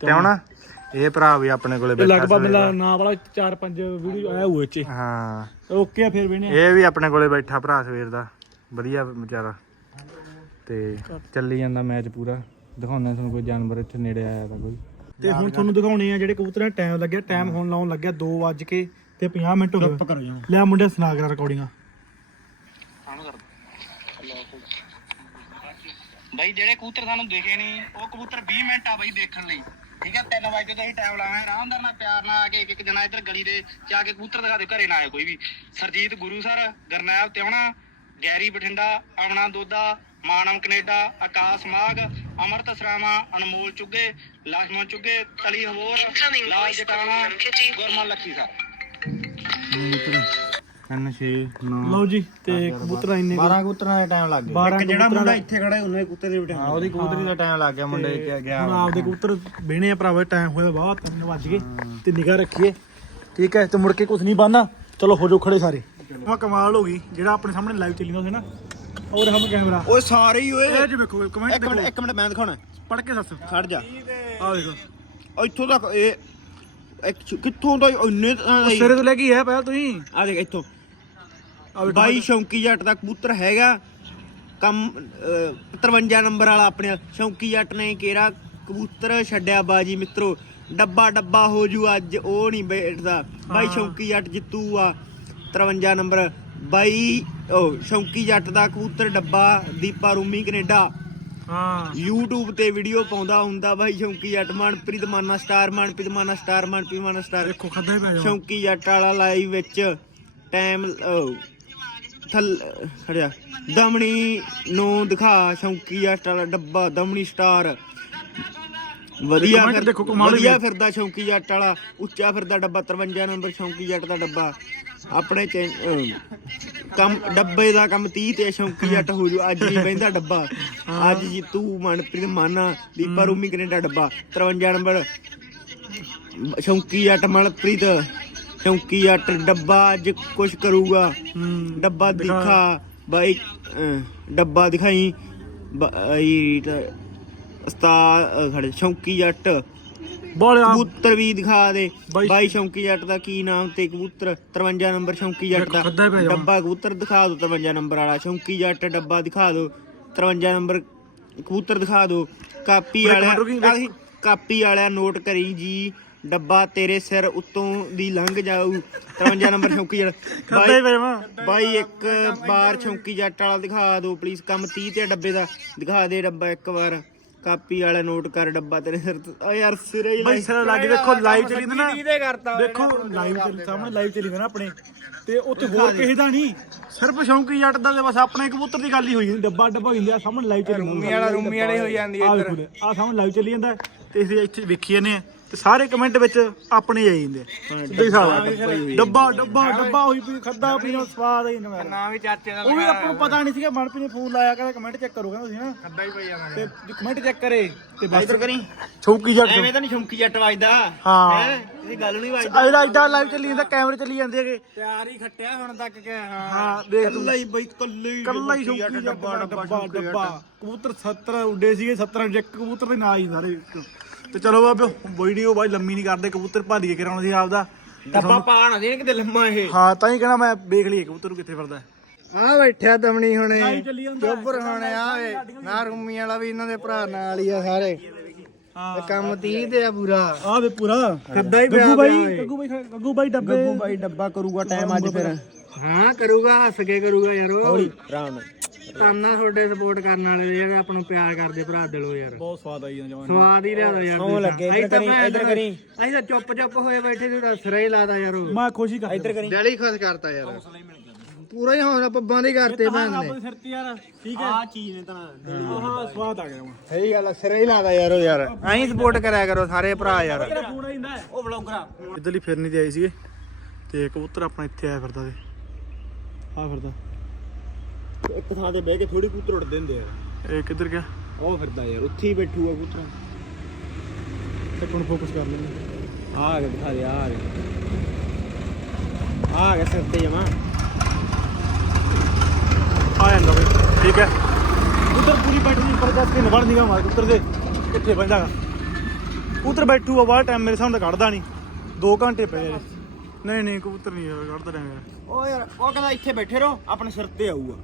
ਤੇ ਆਉਣਾ ਇਹ ਭਰਾ ਵੀ ਆਪਣੇ ਕੋਲੇ ਇਹ ਬੈਠਾ ਲਗਭਗ ਸਵੇਰ ਮੇਰਾ ਦਾ। ਨਾਂ ਵਾਲਾ 4-5 ਵੀਡੀਓ ਆਇਆ ਹੋਏ ਚ ਹਾਂ। ਓਕੇ ਆ ਫਿਰ ਵੇਨੇ ਇਹ ਵੀ ਆਪਣੇ ਕੋਲੇ ਬੈਠਾ ਭਰਾ ਸਵੇਰ ਦਾ। ਵਧੀਆ ਵਿਚਾਰਾ। ਤੇ ਚੱਲੀ ਜਾਂਦਾ ਮੈਚ ਪੂਰਾ। ਦਿਖਾਉਣਾ ਤੁਹਾਨੂੰ ਕੋਈ ਜਾਨਵਰ ਇੱਥੇ ਨੇੜੇ ਆਇਆ ਤਾਂ ਕੋਈ। ਤੇ ਹੁਣ ਤੁਹਾਨੂੰ ਦਿਖਾਉਣੇ ਆ ਜਿਹੜੇ ਕਬੂਤਰਾਂ ਟਾਈਮ ਲੱਗਿਆ। ਟਾਈਮ ਹੁਣ ਲਾਉਣ ਲੱਗਿਆ 2 ਵਜ ਕੇ ਤੇ 50 ਮਿੰਟ ਹੋ ਗਏ। ਲਿਆ ਮੁੰਡੇ ਸੁਣਾ ਕਰਾ ਰਿਕਾਰਡਿੰਗਾਂ ਬਾਈ ਜਿਹੜੇ ਕਬੂਤਰ ਸਾਨੂੰ ਦਿਖੇ ਨਹੀਂ ਉਹ ਕਬੂਤਰ 20 ਮਿੰਟ ਆ ਬਾਈ ਦੇਖਣ ਲਈ। ਠੀਕ ਹੈ 3 ਵਜੇ ਤੋਂ ਅਸੀਂ ਟਾਈਮ ਲਾਵਾਂਗੇ। ਆਰਾਮਦਾਰ ਨਾਲ ਪਿਆਰ ਨਾਲ ਆ ਕੇ ਇੱਕ ਇੱਕ ਜਣਾ ਇੱਧਰ ਗਲੀ ਦੇ ਜਾ ਕੇ ਕਬੂਤਰ ਦਿਖਾ ਦੇ ਘਰੇ ਨਾ ਆਏ ਕੋਈ ਵੀ। Surjit Gurusar Garnail Tiuna Garry Bathinda Amna Doda Manav Canada Akash Mag Amrat Sarawa Anmol Chugge Laxman Chugge ਤਲੀ ਹਵੋਰ ਲਾਲ ਜਟਾਣਾ ਗੁਰਮਨ ਲੱਖੀ ਸਰ ਤਿੰਨ 6 9 ਲਓ ਜੀ ਤੇ ਕਬੂਤਰ ਇੰਨੇ 12 ਕਬੂਤਰਾਂ ਦਾ ਟਾਈਮ ਲੱਗ ਗਿਆ। 12 ਜਿਹੜਾ ਕਬੂਤਰਾਂ ਮੁੰਡਾ ਇੱਥੇ ਖੜਾ ਉਹਨੇ ਕੁੱਤੇ ਦੇ ਬਿਠਾ ਉਹਦੀ ਕਬੂਤਰੀ ਦਾ ਟਾਈਮ ਲੱਗ ਗਿਆ ਮੁੰਡੇ ਗਿਆ ਹੁਣ ਆਪਦੇ ਕਬੂਤਰ ਬਹਿਣੇ ਆ ਭਰਾਵਾ ਟਾਈਮ ਹੋਇਆ ਬਹੁਤ 3 ਵਜ ਗਏ ਤੇ ਨਿਗਾਹ ਰੱਖੀਏ। ਠੀਕ ਹੈ ਤੇ ਮੁੜ ਕੇ ਕੁਝ ਨਹੀਂ ਬਾਨਾ ਚਲੋ ਹੋ ਜਾਓ ਖੜੇ ਸਾਰੇ। ਉਹ ਕਮਾਲ ਹੋ ਗਈ ਜਿਹੜਾ ਆਪਣੇ ਸਾਹਮਣੇ ਲਾਈਵ ਚੱਲੀ ਜਾਂਦਾ ਸੀ ਨਾ ਔਰ ਹਮ ਕੈਮਰਾ ਓਏ ਸਾਰੇ ਹੀ ਓਏ। ਇਹ ਜੀ ਵੇਖੋ ਕਮੈਂਟ ਇੱਕ ਮਿੰਟ ਦੇਖੋ। ਇੱਕ ਮਿੰਟ ਮੈਂ ਦਿਖਾਉਣਾ। ਪੜ ਕੇ ਦੱਸ। ਖੜ ਜਾ। ਆ ਦੇਖੋ। ਇੱਥੋਂ ਤੱਕ ਇਹ ਇੱਕ ਛ- ਕਿੱਥੋਂ ਦਾ ਇੰਨੇ ਸਿਰੇ ਤੋਂ ਲੈ ਕੇ ਆਇਆ ਪਹਿਲਾਂ ਤੁਸੀਂ। ਆ ਦੇਖ ਇੱਥੋਂ। ਆ ਵੇਖੋ। ਬਾਈ ਸ਼ੌਂਕੀ ਜੱਟ ਦਾ ਕਬੂਤਰ ਹੈਗਾ। ਕੰਮ ਅਹ, 53 ਨੰਬਰ ਵਾਲਾ ਆਪਣੇ ਸ਼ੌਂਕੀ ਜੱਟ ਨੇ ਕੇਰਾ ਕਬੂਤਰ ਛੱਡਿਆ ਬਾਜੀ ਮਿੱਤਰੋ? ਡੱਬਾ ਡੱਬਾ ਹੋ ਜੂ ਅੱਜ ਉਹ ਨਹੀਂ ਬੈਠਦਾ। ਬਾਈ ਸ਼ੌਂਕੀ ਜੱਟ ਜਿੱਤੂ ਆ 53 ਨੰਬਰ ਬਾਈ ਉਹ ਸ਼ੌਂਕੀ ਜੱਟ ਦਾ ਕਬੂਤਰ ਡੱਬਾ ਦੀਪਾ ਰੂਮੀ ਕੈਨੇਡਾ। ਹਾਂ। YouTube ਤੇ ਵੀਡੀਓ ਪਾਉਂਦਾ ਹੁੰਦਾ ਬਾਈ ਸ਼ੌਂਕੀ ਜੱਟ ਮਨਪ੍ਰੀਤ ਮਾਨਾ ਸਟਾਰ ਮਨਪ੍ਰੀਤ ਮਾਨਾ ਸਟਾਰ ਮਨਪ੍ਰੀਤ ਮਾਨਾ ਸਟਾਰ ਦੇਖੋ ਖੱਦਾ ਹੀ ਪੈ ਜਾ ਸ਼ੌਂਕੀ ਜੱਟ ਵਾਲਾ ਲਾਈਵ ਵਿੱਚ ਟਾਈਮ ਥੱਲ ਖੜਿਆ ਦਮਣੀ ਨੂੰ ਦਿਖਾ ਸ਼ੌਂਕੀ ਜੱਟ ਵਾਲਾ ਡੱਬਾ ਦਮਣੀ ਸਟਾਰ ਵਧੀਆ ਫਿਰ ਦੇਖੋ, ਕਮਾਲ ਹੀ ਵਧੀਆ। ਫਿਰਦਾ ਸ਼ੌਂਕੀ ਜੱਟ ਵਾਲਾ ਉੱਚਾ ਫਿਰਦਾ ਡੱਬਾ 53 ਨੰਬਰ ਸ਼ੌਂਕੀ ਜੱਟ ਦਾ ਡੱਬਾ। ਆਪਣੇ ਅਹ ਕੰਮ ਡੱਬੇ ਦਾ ਕੰਮ 30 ਤੇ ਸ਼ੌਂਕੀ ਜੱਟ ਹੋ ਜੂ। ਅੱਜ ਨਹੀਂ ਬਹਿੰਦਾ ਡੱਬਾ। ਅੱਜ ਜੀ ਤੂੰ ਮਨਪ੍ਰੀਤ ਮਾਨਾ ਦੀਪਾ ਰੂਮੀ ਕੈਨੇਡਾ ਡੱਬਾ। 53 ਨੰਬਰ ਸ਼ੌਂਕੀ ਜੱਟ ਮਨਪ੍ਰੀਤ। ਸ਼ੌਂਕੀ ਜੱਟ ਡੱਬਾ ਅੱਜ ਕੁਛ ਕਰੂਗਾ। ਹੂੰ। ਡੱਬਾ ਦਿਖਾ। ਬਾਈ ਅਹ, ਡੱਬਾ ਦਿਖਾਈ। ਬਾਈ ਉਸਤਾਦ ਖੜੇ ਸ਼ੌਂਕੀ ਜੱਟ ਬੋਲ ਆ ਕਬੂਤਰ ਵੀ ਦਿਖਾ ਦੇ। ਬਾਈ- ਬਾਈ ਸ਼ੌਂਕੀ ਜੱਟ ਦਾ ਕੀ ਨਾਮ ਤੇ ਕਬੂਤਰ? 53 ਨੰਬਰ ਸ਼ੌਂਕੀ ਜੱਟ ਦਾ। ਖੱਦਾ ਪੈ ਡੱਬਾ ਕਬੂਤਰ ਦਿਖਾ ਦਿਓ 53 ਨੰਬਰ ਵਾਲਾ। ਸ਼ੌਂਕੀ ਜੱਟ ਡੱਬਾ ਦਿਖਾ ਦਿਓ 53 ਨੰਬਰ ਕਬੂਤਰ ਦਿਖਾ ਦਿਓ ਕਾਪੀ ਆਹੀ, ਕਾਪੀ ਵਾਲਿਆ ਨੋਟ ਕਰੀ ਜੀ। ਡੱਬਾ ਤੇਰੇ ਸਿਰ ਉੱਤੋਂ ਦੀ ਲੰਘ ਜਾਊ। 53 ਨੰਬਰ ਸ਼ੌਂਕੀ ਜੱਟ। ਖੱਦਾ ਹੀ ਬਾਈ ਪੈ ਬਾਈ ਇੱਕ ਵਾਰ ਸ਼ੌਂਕੀ ਜੱਟ ਵਾਲਾ ਦਿਖਾ ਦਿਓ ਪਲੀਜ਼ ਕੰਮ 30 ਤੇ ਡੱਬੇ ਦਾ। ਦਿਖਾ ਦੇ ਡੱਬਾ ਇੱਕ ਵਾਰ। ਕਾਪੀ ਵਾਲਾ ਨੋਟ ਕਰ ਡੱਬਾ ਤੇਰੇ ਸਿਰ ਤੋਂ। ਓ ਯਾਰ ਸਿਰੇ ਹੀ ਬਾਈ ਲਾਈ। ਸਿਰ ਲੱਗ ਦੇਖੋ ਲਾਈਵ ਚੱਲੀ ਨਾ। ਕਿਹਦੇ ਕਰਤਾ ਦੇਖੋ ਲਾਈਵ ਚੱਲੀ ਸਾਹਮਣੇ ਲਾਈਵ ਚੱਲੀ ਨਾ ਆਪਣੇ। ਤੇ ਉੱਥੇ ਹੋਰ ਕਿਸੇ ਦਾ ਨਹੀਂ। ਸਿਰਫ ਸ਼ੌਂਕੀ ਜੱਟ ਦਾ ਤੇ ਬਸ ਆਪਣੇ ਕਬੂਤਰ ਦੀ ਗੱਲ ਹੀ ਹੋਈ। ਡੱਬਾ ਡੱਬਾ ਹੁੰਦੇ ਆ ਸਾਹਮਣੇ ਲਾਈਵ ਚੱਲੀ ਰੂਮੀ ਵਾਲਾ ਰੂਮੀ ਵਾਲੇ ਹੋਈ ਜਾਂਦੀ ਇੱਧਰ। ਆ ਸਾਹਮਣੇ ਲਾਈਵ ਚੱਲੀ ਜਾਂਦਾ ਤੇ ਅਸੀਂ ਇੱਥੇ ਵੇਖੀ ਜਾਂਦੇ ਆ ਤੇ ਸਾਰੇ ਕਮੈਂਟ ਵਿੱਚ ਆਪਣੇ ਆਈ ਜਾਂਦੇ ਸਿੱਧਾ ਹੀ ਹਿਸਾਬ ਆ ਡੱਬਾ ਡੱਬਾ ਡੱਬਾ ਹੋਈ ਪਈ ਖੱਦਾ ਪੀਣਾ ਸਵਾਦ ਹੀ ਨਾ ਨਾ ਵੀ ਚਾਚੇ ਦਾ ਉਹ ਵੀ ਆਪਾਂ ਨੂੰ ਪਤਾ ਨਹੀਂ ਸੀਗਾ ਮਨਪ੍ਰੀਤ ਨੇ ਫੋਨ ਲਾਇਆ ਕਹਿੰਦਾ ਕਮੈਂਟ ਚੈੱਕ ਕਰੋ ਕਹਿੰਦਾ ਤੁਸੀਂ ਨਾ। ਖੱਦਾ ਹੀ ਪਈ ਜਾਣਾ ਤੇ ਕਮੈਂਟ ਚੈੱਕ ਕਰੇ ਤੇ ਬਸ। ਇੱਧਰ ਕਰੀ। ਛੌਕੀ ਜੱਟ ਐਵੇਂ ਤਾਂ ਨਹੀਂ ਸ਼ੌਂਕੀ ਜੱਟ ਵੱਜਦਾ। ਹਾਂ। ਹੈਂ? ਇਹ ਗੱਲ ਨਹੀਂ ਵੱਜਦਾ। ਅਜਾ ਐਡਾ ਲਾਈਵ ਚੱਲੀ ਜਾਂਦਾ ਕੈਮਰੇ ਚੱਲੀ ਜਾਂਦੇ ਹੈਗੇ। ਤਿਆਰ ਹੀ ਖੱਟਿਆ ਹੁਣ ਤੱਕ ਕਿ ਹਾਂ। ਹਾਂ ਦੇਖ ਕੱਲਾ ਹੀ ਬਈ ਕੱਲੇ ਹੀ ਕੱਲਾ ਹੀ ਜੱਟ, ਡੱਬਾ ਡੱਬਾ ਡੱਬਾ। ਕਬੂਤਰ 70 ਉੱਡੇ ਸੀਗੇ 70 ਜੇ ਕਬੂਤਰ ਦੇ ਨਾਂ ਹੀ ਸਾਰੇ। ਤੇ ਚਲੋ ਬਾਬਿਓ ਵੀਡੀਓ ਬਾਈ ਲੰਮੀ ਨਹੀਂ ਕਰਦੇ ਕਬੂਤਰ ਭਾਲੀ ਕੇ ਕਰਾਉਣਾ ਸੀ ਆਪਦਾ। ਡੱਬਾ ਪਾ ਨਾ ਦੇਣ ਕਿਤੇ ਲੰਮਾ ਇਹ। ਹਾਂ ਤਾਂ ਹੀ ਕਹਿਣਾ ਮੈਂ ਵੇਖ ਲਈਏ ਕਬੂਤਰ ਨੂੰ ਕਿੱਥੇ ਫਿਰਦਾ। ਆ ਬੈਠਿਆ ਦਮਣੀ ਹੁਣੇ ਲਾਈਵ ਚੱਲੀ ਜਾਂਦਾ। ਚੋਬਰ ਹੁਣੇ ਆਵੇ ਨਾ ਰੂਮੀ ਵਾਲਾ ਵੀ ਇਹਨਾਂ ਦੇ ਭਰਾ ਨਾਲ ਹੀ ਆ ਸਾਰੇ। ਤੇ ਕੰਮ 30 ਤੇ ਆ ਪੂਰਾ। ਆ ਵੇ ਪੂਰਾ ਖੱਦਾ ਹੀ ਪਿਆ ਗੱਗੂ ਬਾਈ। ਗੱਗੂ ਬਾਈ ਗੱਗੂ ਬਾਈ ਡੱਬੇ। ਗੱਗੂ ਬਾਈ ਡੱਬਾ ਕਰੂਗਾ ਟਾਈਮ ਅੱਜ ਫਿਰ। ਹਾਂ ਕਰੂਗਾ ਹੱਸ ਕੇ ਕਰੂਗਾ ਯਾਰ। ਆਰਾਮ ਤਾਨਾ ਤੁਹਾਡੇ ਸਪੋਰਟ ਕਰਨ ਵਾਲੇ ਜਿਹੜੇ ਆਪਾਂ ਨੂੰ ਪਿਆਰ ਕਰਦੇ ਭਰਾ ਦਿਲੋਂ ਯਾਰ। ਬਹੁਤ ਸਵਾਦ ਆਈ ਜਾਂਦਾ ਜਵਾਨ ਸਵਾਦ ਹੀ ਲਿਆਦਾ ਯਾਰ ਸੌ ਲੱਗੇ ਇੱਧਰ ਕਰੀ ਇੱਧਰ ਕਰੀ। ਅਸੀਂ ਤਾਂ ਚੁੱਪ ਚੁੱਪ ਹੋਏ ਬੈਠੇ ਸੀ ਤਾਂ ਸਿਰਾ ਹੀ ਲਾਦਾ ਯਾਰ ਉਹ। ਮੈਂ ਖੁਸ਼ੀ ਕਰ ਇੱਧਰ ਕਰੀ। ਹੀ ਖੁਸ਼ ਕਰਤਾ ਯਾਰ। ਪੂਰਾ ਹੀ ਹੁਣ ਪੱਬਾਂ ਦੇ ਕਰਤੇ ਭੈਣ ਨੇ। ਆਪਣੇ ਸਿਰ ਤੇ ਯਾਰ ਠੀਕ ਹੈ? ਆ ਚੀਜ਼ ਨੇ ਤਾਂ ਹਾਂ ਸਵਾਦ ਆ ਗਿਆ ਵਾ ਸਹੀ ਗੱਲ ਆ, ਸਿਰਾ ਹੀ ਲਾਦਾ ਯਾਰ ਉਹ ਯਾਰ। ਐਂ ਸਪੋਰਟ ਕਰਿਆ ਕਰੋ ਸਾਰੇ ਭਰਾ ਯਾਰ। ਉਹ ਬਲੌਗਰਾ ਇਧਰਲੀ ਫਿਰਨੀ ਤੇ ਆਈ ਸੀਗੇ। ਤੇ ਕਬੂਤਰ ਆਪਣਾ ਇੱਥੇ ਆਇਆ ਫਿਰਦਾ ਤੇ। ਆ ਫਿਰਦਾ। ਇੱਕ ਥਾਂ ਤੇ ਬਹਿ ਕੇ ਥੋੜੀ ਕੂਤਰ ਉੱਡਦੇ ਹੁੰਦੇ ਆ। ਇਹ ਕਿੱਧਰ ਗਿਆ? ਉਹ ਫਿਰਦਾ ਯਾਰ ਉੱਥੇ ਹੀ ਬੈਠੂਗਾ ਕੂਤਰ ਇੱਕ ਨੂੰ ਫੋਕਸ ਕਰ ਲੈਂਦੇ ਆ ਗਿਆ ਦਿਖਾ ਦੇ ਆ ਆ ਗਿਆ। ਆ ਗਿਆ ਸਿਰ ਤੇ ਜਮਾ। ਆ ਜਾਂਦਾ ਬਈ ਠੀਕ ਹੈ। ਉਧਰ ਪੂਰੀ ਬੈਠੀ ਪਰ ਜੱਸ ਕੇ ਨਵੜ ਨਿਗਾ ਮਾਰ ਉਧਰ ਦੇ। ਕਿੱਥੇ ਬੰਦਾ ਕਬੂਤਰ ਬੈਠੂਗਾ ਬਾਹਰ ਟਾਈਮ ਮੇਰੇ ਸਾਹਮਣੇ ਕੱਢਦਾ ਨਹੀਂ 2 ਘੰਟੇ ਪਏ ਆ। ਨਹੀਂ ਨਹੀਂ ਕਬੂਤਰ ਨਹੀਂ ਕੱਢਦਾ ਟਾਈਮ ਯਾਰ ਉਹ ਯਾਰ ਉਹ ਕਹਿੰਦਾ ਇੱਥੇ ਬੈਠੇ ਰਹੋ ਆਪਣੇ ਸਿਰ ਤੇ ਆਊਗਾ।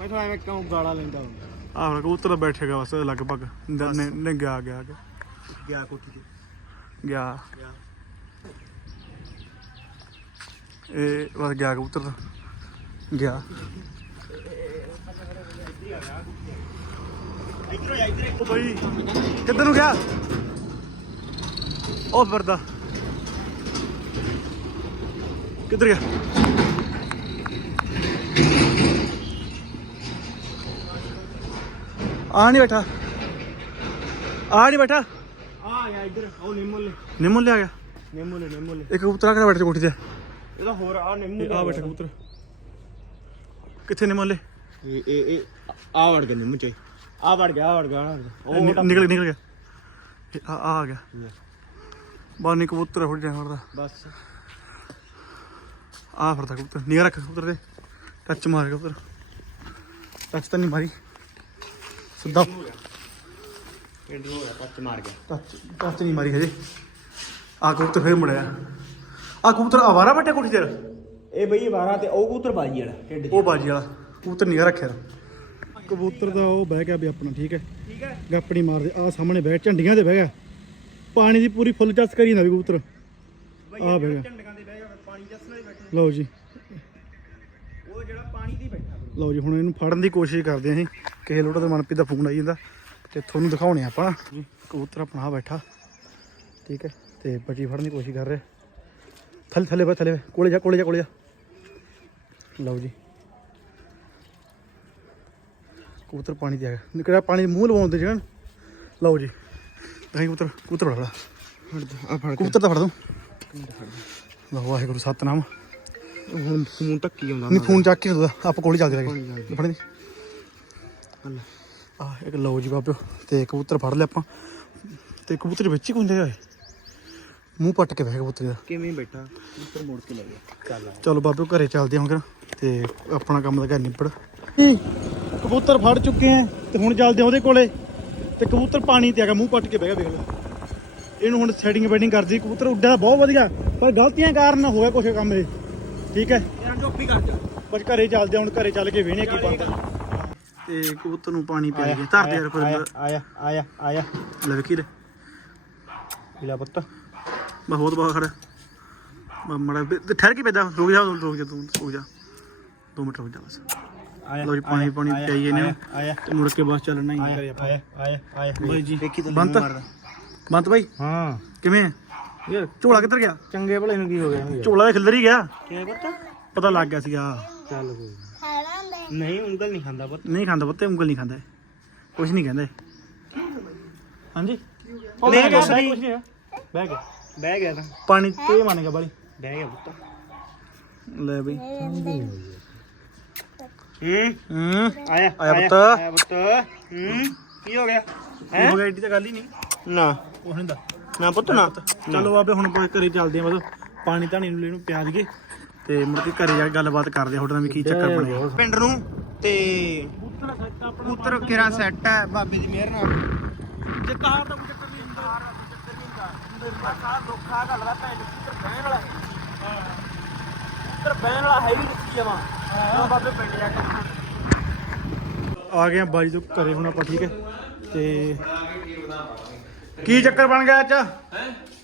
ਮੈਂ ਤਾਂ ਐਵੇਂ ਕਿਉਂ ਗਾਲਾਂ ਲੈਂਦਾ ਹੁੰਦਾ? ਆਹ ਕਬੂਤਰ ਬੈਠੇਗਾ ਬਸ ਲਗਭਗ ਨੇ ਨੇ ਗਿਆ ਗਿਆ ਗਿਆ ਗਿਆ ਕੋਠੀ ਤੇ। ਗਿਆ। ਇਹ ਬਸ ਗਿਆ ਕਬੂਤਰ। ਗਿਆ। ਇੱਧਰੋਂ ਜਾ ਇੱਧਰ ਉਹ ਬਈ ਕਿੱਧਰ ਨੂੰ ਗਿਆ? ਉਹ ਫਿਰਦਾ। ਕਿੱਧਰ ਗਿਆ? ਆ ਨਹੀਂ ਬੈਠਾ। ਆ ਨਹੀਂ ਬੈਠਾ। ਆ ਗਿਆ ਇੱਧਰ ਉਹ ਨਿੰਮਲ ਨਿੰਮੂ ਲਿਆ ਗਿਆ। ਨਿੰਮਲ ਨਿੰਮਲ ਇੱਕ ਕਬੂਤਰ ਆ ਬੈਠਾ ਕੋਠੀ ਤੇ। ਇਹਦਾ ਹੋਰ ਆ ਨਿੰਮਲ ਆ ਬੈਠਾ ਕਬੂਤਰ। ਕਿੱਥੇ ਨਿੰਮੂ ਲੈ? ਇਹ ਇਹ ਆ ਵੜ ਗਿਆ ਨਿੰਮਲ ਚ। ਆ ਵੜ ਗਿਆ ਆ ਵੜ ਗਿਆ। ਉਹ ਨਿਕਲ ਨਿਕਲ ਗਿਆ। ਆ ਆ ਆ ਗਿਆ। ਬਾਹਰ ਨੀ ਕਬੂਤਰ ਹੋ ਜਾ ਫੜਦਾ ਬਸ। ਆ ਫੜਦਾ ਕਬੂਤਰ। ਨਿਗਾ ਰੱਖ ਕਬੂਤਰ ਤੇ। ਟੱਚ ਮਾਰ ਕਬੂਤਰ। ਟੱਚ ਤਾਂ ਨਹੀਂ ਮਾਰੀ। ਸਿੱਧਾ। ਪਿੰਡ ਹੋ ਗਿਆ ਪੱਚ ਮਾਰ ਗਿਆ। ਟੱਚ ਟੱਚ ਨਹੀਂ ਮਾਰੀ ਹਜੇ। ਆ ਕਬੂਤਰ ਫੇਰ ਮੁੜਿਆ। ਆ ਕਬੂਤਰ ਆਵਾਰਾ ਬੱਟੇ ਕੋਠੀ ਤੇ? ਇਹ ਬਈ 12 ਤੇ ਉਹ ਕਬੂਤਰ ਬਾਜੀ ਵਾਲਾ ਢਿੱਡ ਉਹ ਬਾਜੀ ਵਾਲਾ। ਕਬੂਤਰ ਨਿਗਾ ਰੱਖਿਆ। ਕਬੂਤਰ ਦਾ ਉਹ ਬਹਿ ਗਿਆ ਵੀ ਆਪਣਾ ਠੀਕ ਹੈ? ਠੀਕ ਹੈ। ਗੱਪੜੀ ਮਾਰਦੇ ਆ ਸਾਹਮਣੇ ਬਹਿ ਝੰਡੀਆਂ ਤੇ ਬਹਿ ਗਿਆ। ਪਾਣੀ ਦੀ ਪੂਰੀ ਫੁੱਲ ਚੱਸ ਕਰੀ ਜਾਂਦਾ ਵੀ ਕਬੂਤਰ। ਆ ਬਹਿ ਗਿਆ। ਝੰਡਕਾਂ ਦੇ ਬਹਿ ਗਿਆ ਪਾਣੀ ਜੱਸ ਨਾਲ ਹੀ ਬੈਠੇ। ਲਓ ਜੀ ਉਹ ਜਿਹੜਾ ਪਾਣੀ ਦੀ ਬੈਠਾ ਲਓ ਜੀ ਹੁਣ ਇਹਨੂੰ ਫੜਨ ਦੀ ਕੋਸ਼ਿਸ਼ ਕਰਦੇ ਆਂ ਅਸੀਂ ਕਿਸੇ ਲੋਟਾ ਤੇ ਮਨਪ੍ਰੀਤ ਦਾ ਫੋਨ ਆਈ ਜਾਂਦਾ ਤੇ ਤੁਹਾਨੂੰ ਦਿਖਾਉਣੇ ਆਪਾਂ। ਕਬੂਤਰ ਆਪਣਾ ਬੈਠਾ। ਠੀਕ ਹੈ ਤੇ ਬੱਚੀ ਫੜਨ ਦੀ ਕੋਸ਼ਿਸ਼ ਕਰ ਰਿਹਾ। ਥੱਲੇ ਥੱਲੇ ਬੈ ਥੱਲੇ। ਕੋਲੇ ਜਾ ਕੋਲੇ ਜਾ ਕੋਲੇ ਜਾ। ਲਓ ਜੀ। ਕਬੂਤਰ ਪਾਣੀ ਤੇ ਆ ਗਿਆ। ਨਿਕਲਿਆ ਪਾਣੀ ਦੇ ਮੂੰਹ ਲਵਾਉਂਦੇ ਜਣ ਲਓ ਜੀ। ਨਹੀਂ ਕਬੂਤਰ ਕਬੂਤਰ ਫੜ ਆ ਫੜ ਕਬੂਤਰ ਤਾਂ ਫੜ ਦੂੰ। ਲਓ ਵਾਹਿਗੁਰੂ ਸਤਨਾਮ। ਹੁਣ ਫੋਨ ਟੱਕੀ ਆਉਂਦਾ ਨਹੀਂ ਫੋਨ ਚੱਕ ਕੇ ਉਹਦਾ ਆਪ ਕੋਲ ਹੀ ਚੱਲਦੇ ਰਹੇ ਫੜ ਦੇ ਆ ਇੱਕ ਲਓ ਜੀ ਬਾਬਿਓ ਤੇ ਕਬੂਤਰ ਫੜ ਲਿਆ ਆਪਾਂ। ਤੇ ਕਬੂਤਰ ਵਿੱਚ ਹੀ ਕੁੰਦੇ ਹੋਏ ਮੂੰਹ ਪੱਟ ਕੇ ਬਹਿ ਗਿਆ ਕਬੂਤਰ ਦਾ ਕਿਵੇਂ ਬੈਠਾ? ਕਬੂਤਰ ਮੋੜ ਕੇ ਲੈ ਗਿਆ। ਚੱਲ ਚਲੋ ਬਾਬਿਓ ਘਰੇ ਚੱਲਦੇ ਹਾਂ ਹੁਣ। ਤੇ ਆਪਣਾ ਕੰਮ ਦਾ ਘਰ ਨਿਬੜ ਕਬੂਤਰ ਫੜ ਚੁੱਕੇ ਆ ਤੇ ਹੁਣ ਚੱਲਦੇ ਹਾਂ ਉਹਦੇ ਕੋਲੇ। ਤੇ ਕਬੂਤਰ ਪਾਣੀ ਤੇ ਆ ਗਿਆ ਮੂੰਹ ਪੱਟ ਕੇ ਬਹਿ ਗਿਆ ਵੇਖ ਲਓ ਇਹਨੂੰ ਹੁਣ ਸੈਟਿੰਗ ਬੈਟਿੰਗ ਕਰਦੀ ਕਬੂਤਰ ਉੱਡਿਆ ਬਹੁਤ ਵਧੀਆ ਪਰ ਗਲਤੀਆਂ ਕਾਰਨ ਹੋਇਆ ਕੁਛ ਕੰਮ ਇਹ। ਠੀਕ ਹੈ? ਯਾਰ ਟੋਪੀ ਕਰ ਜਾ ਬਸ ਘਰੇ ਚੱਲਦੇ ਹੁਣ ਘਰੇ ਚੱਲ ਕੇ ਵੇਹਣੇ ਕੀ ਬਣਦਾ। ਤੇ ਕਬੂਤਰ ਨੂੰ ਪਾਣੀ ਪਿਆ ਕੇ ਧਰ ਦੇ ਯਾਰ ਕੋਈ ਆਇਆ ਆਇਆ ਆਇਆ ਲੈ ਵੇਖੀ ਲੈ ਪੀਲਾ ਪੁੱਤ ਬਹੁਤ ਬਾਹਰ ਖੜਾ ਮੜਾ ਤੇ ਠਹਿਰ ਕੇ ਪੈਦਾ ਰੁਕ ਜਾ ਰੁਕ ਜਾ ਤੂੰ ਰੁਕ ਜਾ। 2 ਮਿੰਟ ਰੁਕ ਜਾ ਬਸ। ਆਇਆ ਲਓ ਜੀ, ਪਾਣੀ- ਪਾਣੀ ਪਿਆਈਏ ਆਇਆ ਤੇ ਮੁੜ ਕੇ ਬਸ ਚੱਲਣਾ ਹੀ ਆਇਆ ਆਪਾਂ। ਆਇਆ ਆਇਆ ਆਇਆ। ਬਾਈ ਜੀ ਦੇਖੀ ਤਾਂ ਬੰਤ। ਬੰਤ ਬਾਈ। ਹਾਂ। ਕਿਵੇਂ? ਯਾਰ ਝੋਲਾ ਕਿੱਧਰ ਗਿਆ? ਚੰਗੇ ਭਲੇ ਨੂੰ ਕੀ ਹੋ ਗਿਆ ਝੋਲਾ ਤਾਂ ਖਿੱਲਰ ਹੀ ਗਿਆ। ਕਿਵੇਂ ਪੁੱਤ? ਪਤਾ ਲੱਗ ਗਿਆ ਸੀਗਾ। ਚੱਲ ਕੋਈ ਨਹੀਂ ਉਂਗਲ ਨਹੀਂ ਖਾਂਦਾ ਪੁੱਤ। ਨਹੀਂ ਖਾਂਦਾ ਪੁੱਤੇ ਉਂਗਲ ਨਹੀਂ ਖਾਂਦਾ। ਕੁਛ ਨਹੀਂ ਕਹਿੰਦਾ। ਹਾਂਜੀ? ਲੈ ਗਿਆ ਕੁਛ ਸਹੀ। ਨਹੀਂ। ਬਹਿ ਗਿਆ। ਬਹਿ ਗਿਆ। ਤਾਂ। ਪਾਣੀ ਤੇ ਮੰਨ ਗਿਆ ਬਾਲੀ। ਬਹਿ ਗਿਆ ਪੁੱਤ। ਲੈ ਬਈ। ਹੂੰ ਹੂੰ ਆਇਆ ਆਇਆ ਪੁੱਤ। ਆਇਆ ਪੁੱਤ। ਹੂੰ? ਕੀ ਹੋ ਗਿਆ? ਕੀ ਹੋ? ਗਿਆ ਏਡੀ ਤਾਂ ਗੱਲ ਹੀ ਨਹੀਂ। ਨਾ। ਕੁਛ ਨਹੀਂ ਦਾ ਨਾ ਪੁੱਤ ਨਾ। ਚਲੋ ਬਾਬੇ ਹੁਣ ਆਪਾਂ ਘਰੇ ਚੱਲਦੇ ਆਂ ਬਸ। ਪਾਣੀ ਧਾਣੀ ਨੂੰ ਇਹਨੂੰ ਪਿਆ ਦਈਏ ਤੇ ਮੁੜ ਕੇ ਘਰੇ ਜਾ ਕੇ ਗੱਲਬਾਤ ਕਰਦੇ ਆ ਤੁਹਾਡੇ ਨਾਲ ਵੀ ਕੀ ਚੱਕਰ ਬਣਿਆ। ਪਿੰਡ ਨੂੰ ਤੇ ਪੁੱਤਰ ਕਿਰਾ ਸੈੱਟ ਹੈ ਬਾਬੇ ਦੀ ਮਿਹਰ ਨਾਲ? ਜੇ ਕਾਰ ਦਾ ਕੋਈ ਚੱਕਰ ਨਹੀਂ ਹੁੰਦਾ। ਸਾਰਾ ਦੁੱਖ ਆ ਗੱਲ ਦਾ ਭੈਣ ਪੁੱਤਰ ਬਹਿਣ ਵਾਲਾ ਪੁੱਤਰ ਬਹਿਣ ਵਾਲਾ ਹੈ। ਹੀ ਨਹੀਂ ਜਮਾ ਹਾਂ ਬਾਬੇ ਪਿੰਡ ਜਾ ਕੇ ਆ ਗਏ ਆ ਬਾਜੀ ਤੋਂ ਘਰੇ ਹੁਣ ਆਪਾਂ ਠੀਕ ਹੈ। ਤੇ ਕੀ ਚੱਕਰ ਬਣ ਗਿਆ ਅੱਜ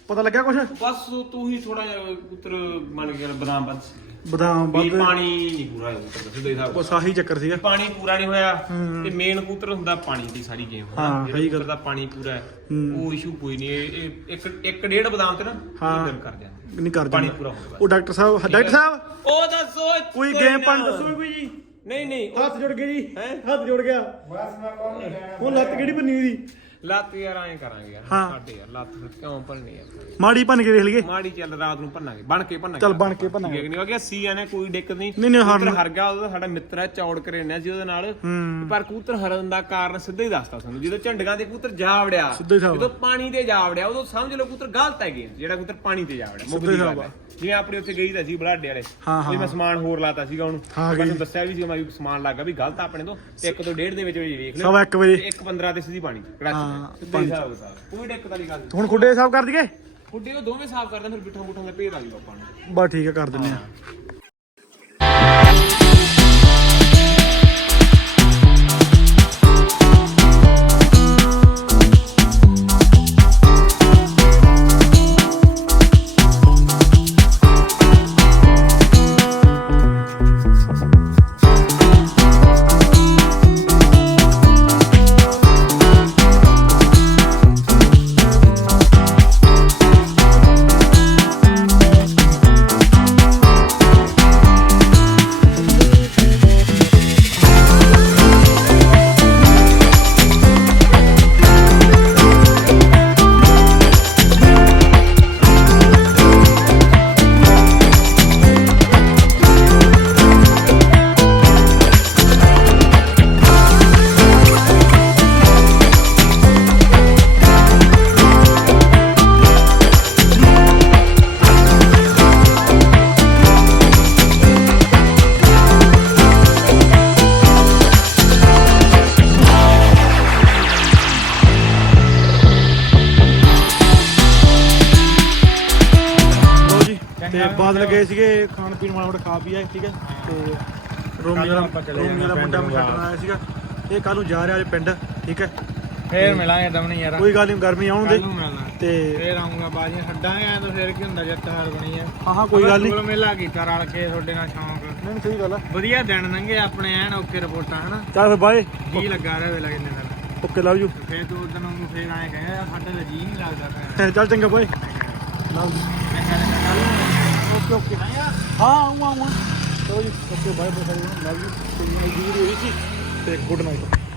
ਪਤਾ ਲੱਗਿਆ ਕੁਛ ਬਸ ਤੂੰ ਹੀ ਥੋੜਾ ਜਿਹਾ ਪੁੱਤਰ ਬਣ ਗਿਆ ਬਦਾਮ ਬੰਦ ਬਦਾਮ ਵੀ ਵੱਧ ਪਾਣੀ ਨਹੀਂ ਪੂਰਾ ਹੋਇਆ ਪੁੱਤਰ ਸਿੱਧੇ ਹਿਸਾਬ ਨਾਲ। ਬਸ ਆਹੀ ਚੱਕਰ ਸੀਗਾ ਪਾਣੀ ਪੂਰਾ ਨਹੀਂ ਹੋਇਆ ਹੂੰ। ਤੇ ਮੇਨ ਕੂਤਰ ਹੁੰਦਾ ਪਾਣੀ ਦੀ ਸਾਰੀ ਗੇਮ ਹਾਂ, ਸਹੀ ਗੱਲ। ਦਾ ਪਾਣੀ ਪੂਰਾ ਹੈ ਹੂੰ। ਉਹ ਇਸ਼ੂ ਕੋਈ ਨਹੀਂ ਇਹ ਇਹ ਇੱਕ ਇੱਕ ਡੇਢ ਬਦਾਮ ਤੇ ਨਾ ਹਾਂ। ਕਰ ਜਾਂਦੇ ਨਹੀਂ ਕਰ ਪਾਣੀ। ਪੂਰਾ ਹੋਊਗਾ। ਉਹ ਡਾਕਟਰ ਸਾਹਿਬ ਡਾਕਟਰ ਸਾਹਿਬ ਉਹ ਦੱਸੋ ਕੋਈ। ਗੇਮ ਪਣ ਦੱਸੋ ਕੋਈ ਜੀ ਨਹੀਂ ਨਹੀਂ ਉਹ ਹੱਥ ਜੁੜ ਗਏ ਜੀ ਹੈਂ? ਹੱਥ ਜੁੜ ਗਿਆ ਬਸ ਮੈਂ ਕੌਣ ਉਹ ਲੱਤ ਕਿਹੜੀ ਬੰਨੀ ਦੀ ਲੱਤ ਯਾਰ ਐਂ ਕਰਾਂਗੇ ਯਾਰ ਹਾਂ। ਸਾਡੇ ਯਾਰ ਲੱਤ ਫਿਰ ਕਿਉਂ ਭੰਨੀ ਯਾਰ ਮਾੜੀ ਭੰਨ ਕੇ ਵੇਖ ਲਈਏ। ਮਾੜੀ ਚੱਲ ਰਾਤ ਨੂੰ ਭੰਨਾਂਗੇ ਬਣ ਕੇ ਭੰਨਾਂਗੇ। ਚੱਲ ਬਣ ਕੇ ਭੰਨਾਂਗੇ। ਠੀਕ ਹੈ ਕਿ ਨਹੀਂ? ਕਿ ਅਸੀਂ ਆਨੇ ਕੋਈ ਦਿੱਕਤ ਨਹੀਂ। ਨਹੀਂ, ਨਹੀਂ, ਕਬੂਤਰ ਹਰ ਗਿਆ ਉਹਦਾ ਸਾਡਾ ਮਿੱਤਰ ਹੈ ਚੌੜ ਕਰੇਨਾ ਸੀ ਉਹਦੇ ਨਾਲ। ਹੂੰ। ਪਰ ਕਬੂਤਰ ਹਰਨ ਦਾ ਕਾਰਨ ਸਿੱਧਾ ਹੀ ਦੱਸਤਾ ਸਾਨੂੰ। ਜਦੋਂ ਝੰਡਗਾਂ ਦੇ ਕਬੂਤਰ ਜਾ ਵੜਿਆ ਸਿੱਧਾ ਹੀ ਜਦੋਂ ਪਾਣੀ ਤੇ ਜਾ ਵੜਿਆ ਉਦੋਂ ਸਮਝ ਲਓ ਕਬੂਤਰ ਗਲਤ ਹੈਗੇ ਆ, ਜਿਹੜਾ ਕਬੂਤਰ ਪਾਣੀ ਤੇ ਜਾ ਵੜਿਆ ਮੁੱਕ ਸਿੱਧਾ ਹੀ ਦੀ ਗੱਲ ਹਿਸਾਬ ਹੈ ਜਿਵੇਂ ਆਪਣੇ ਉੱਥੇ ਗਈ ਤਾਂ ਸੀ ਬਲਾਡੇ ਵਾਲੇ ਹਾਂ, ਉਹਦੀ ਮੈਂ ਹਾਂ। ਸਮਾਨ ਹੋਰ ਲਾਤਾ ਸੀਗਾ ਉਹਨੂੰ। ਹਾਂ, ਮੈਂ ਗਈ। ਦੱਸਿਆ ਵੀ ਸੀ ਮੈਂ ਵੀ ਸਮਾਨ ਲੱਗਾ ਵੀ ਗਲਤ ਆ ਆਪਣੇ ਤੋਂ ਤੇ ਇੱਕ ਤੋਂ ਡੇਢ ਦੇ ਵਿੱਚ ਵਿੱਚ ਵੇਖ ਲਿਓ। ਸਵਾ ਇੱਕ ਵਜੇ। ਤੇ ਇੱਕ 15 ਤੇ ਸਿੱਧੀ ਪਾਣੀ ਕੜਾਚੀ ਸਿੱਧਾ ਹੀ ਹਿਸਾਬ। ਕੋਈ ਦਿੱਕਤ ਵਾਲੀ ਗੱਲ ਨਹੀਂ। ਹੁਣ ਖੁੱਡੇ ਸਾਫ਼ ਕਰ ਦਈਏ? ਖੁੱਡੇ ਨੂੰ ਦੋਵੇਂ ਸਾਫ਼ ਕਰਦੇ ਫਿਰ ਬਿਠਾ ਬੁਠਾ ਦਾ ਭੇਦ ਆ ਜੂ ਆਪਾਂ ਨੂੰ। ਬਸ ਠੀਕ ਹੈ ਕਰ ਦਿੰਨੇ ਆ। ਬਾਦਲ ਗਏ ਸੀਗੇ ਖਾਣ ਪੀਣ ਵਾਲਾ ਥੋੜਾ ਖਾ ਪੀ ਆਏ ਠੀਕ ਹੈ। ਤੇ ਰੋਮੀ ਵਾਲਾ ਰੋਮੀ ਵਾਲਾ ਮੁੰਡਾ ਮੈਂ ਛੱਡਣ ਆਇਆ ਸੀਗਾ। ਇਹ ਕੱਲ ਨੂੰ ਜਾ ਰਿਹਾ ਜੇ ਪਿੰਡ ਠੀਕ ਹੈ। ਫੇਰ ਮਿਲਾਂਗੇ ਦਮਨ ਯਾਰ। ਕੋਈ ਗੱਲ ਨਹੀਂ ਗਰਮੀ ਆਉਣ ਦੇ। ਤੇ ਫੇਰ ਆਉਂਗਾ ਬਾਜੀਆਂ ਛੱਡਾਂਗੇ ਐਂ ਤਾਂ ਫੇਰ ਕੀ ਹੁੰਦਾ ਜਦ ਤਿਉਹਾਰ ਬਣੀ ਆ ਹਾਂ ਹਾਂ ਕੋਈ ਗੱਲ ਨਹੀਂ ਕੋਲ ਮੇਲਾ ਕੀਤਾ ਰਲ ਕੇ ਤੁਹਾਡੇ ਨਾਲ ਸ਼ੌਂਕ। ਨਹੀਂ ਸਹੀ ਗੱਲ ਹੈ ਵਧੀਆ ਦਿਨ ਲੰਘੇ ਆਪਣੇ ਐਨ ਓਕੇ ਰਿਪੋਰਟਾਂ ਹਨਾ? ਚੱਲ ਫਿਰ ਬਾਏ। ਜੀ ਲੱਗਾ ਰਿਹਾ ਵੇਲਾ ਕਿੰਨੇ ਦਿਨ। ਓਕੇ ਲਵ ਯੂ ਫੇਰ ਤੂੰ ਉਦੋਂ ਨੂੰ ਫੇਰ ਆਏ ਕਹੇ ਯਾਰ ਸਾਡੇ ਤਾਂ ਜੀ ਨਹੀਂ ਲੱਗਦਾ ਚੱਲ ਚੰਗਾ bye. Love you okay. Okay ਹਾਂ ਆਉਂਗਾ ਆਉਂਗਾ ਚਲੋ ਜੀ okay bye bye love you. ਤੇ ਗੁੱਡ ਨਾਈਟ।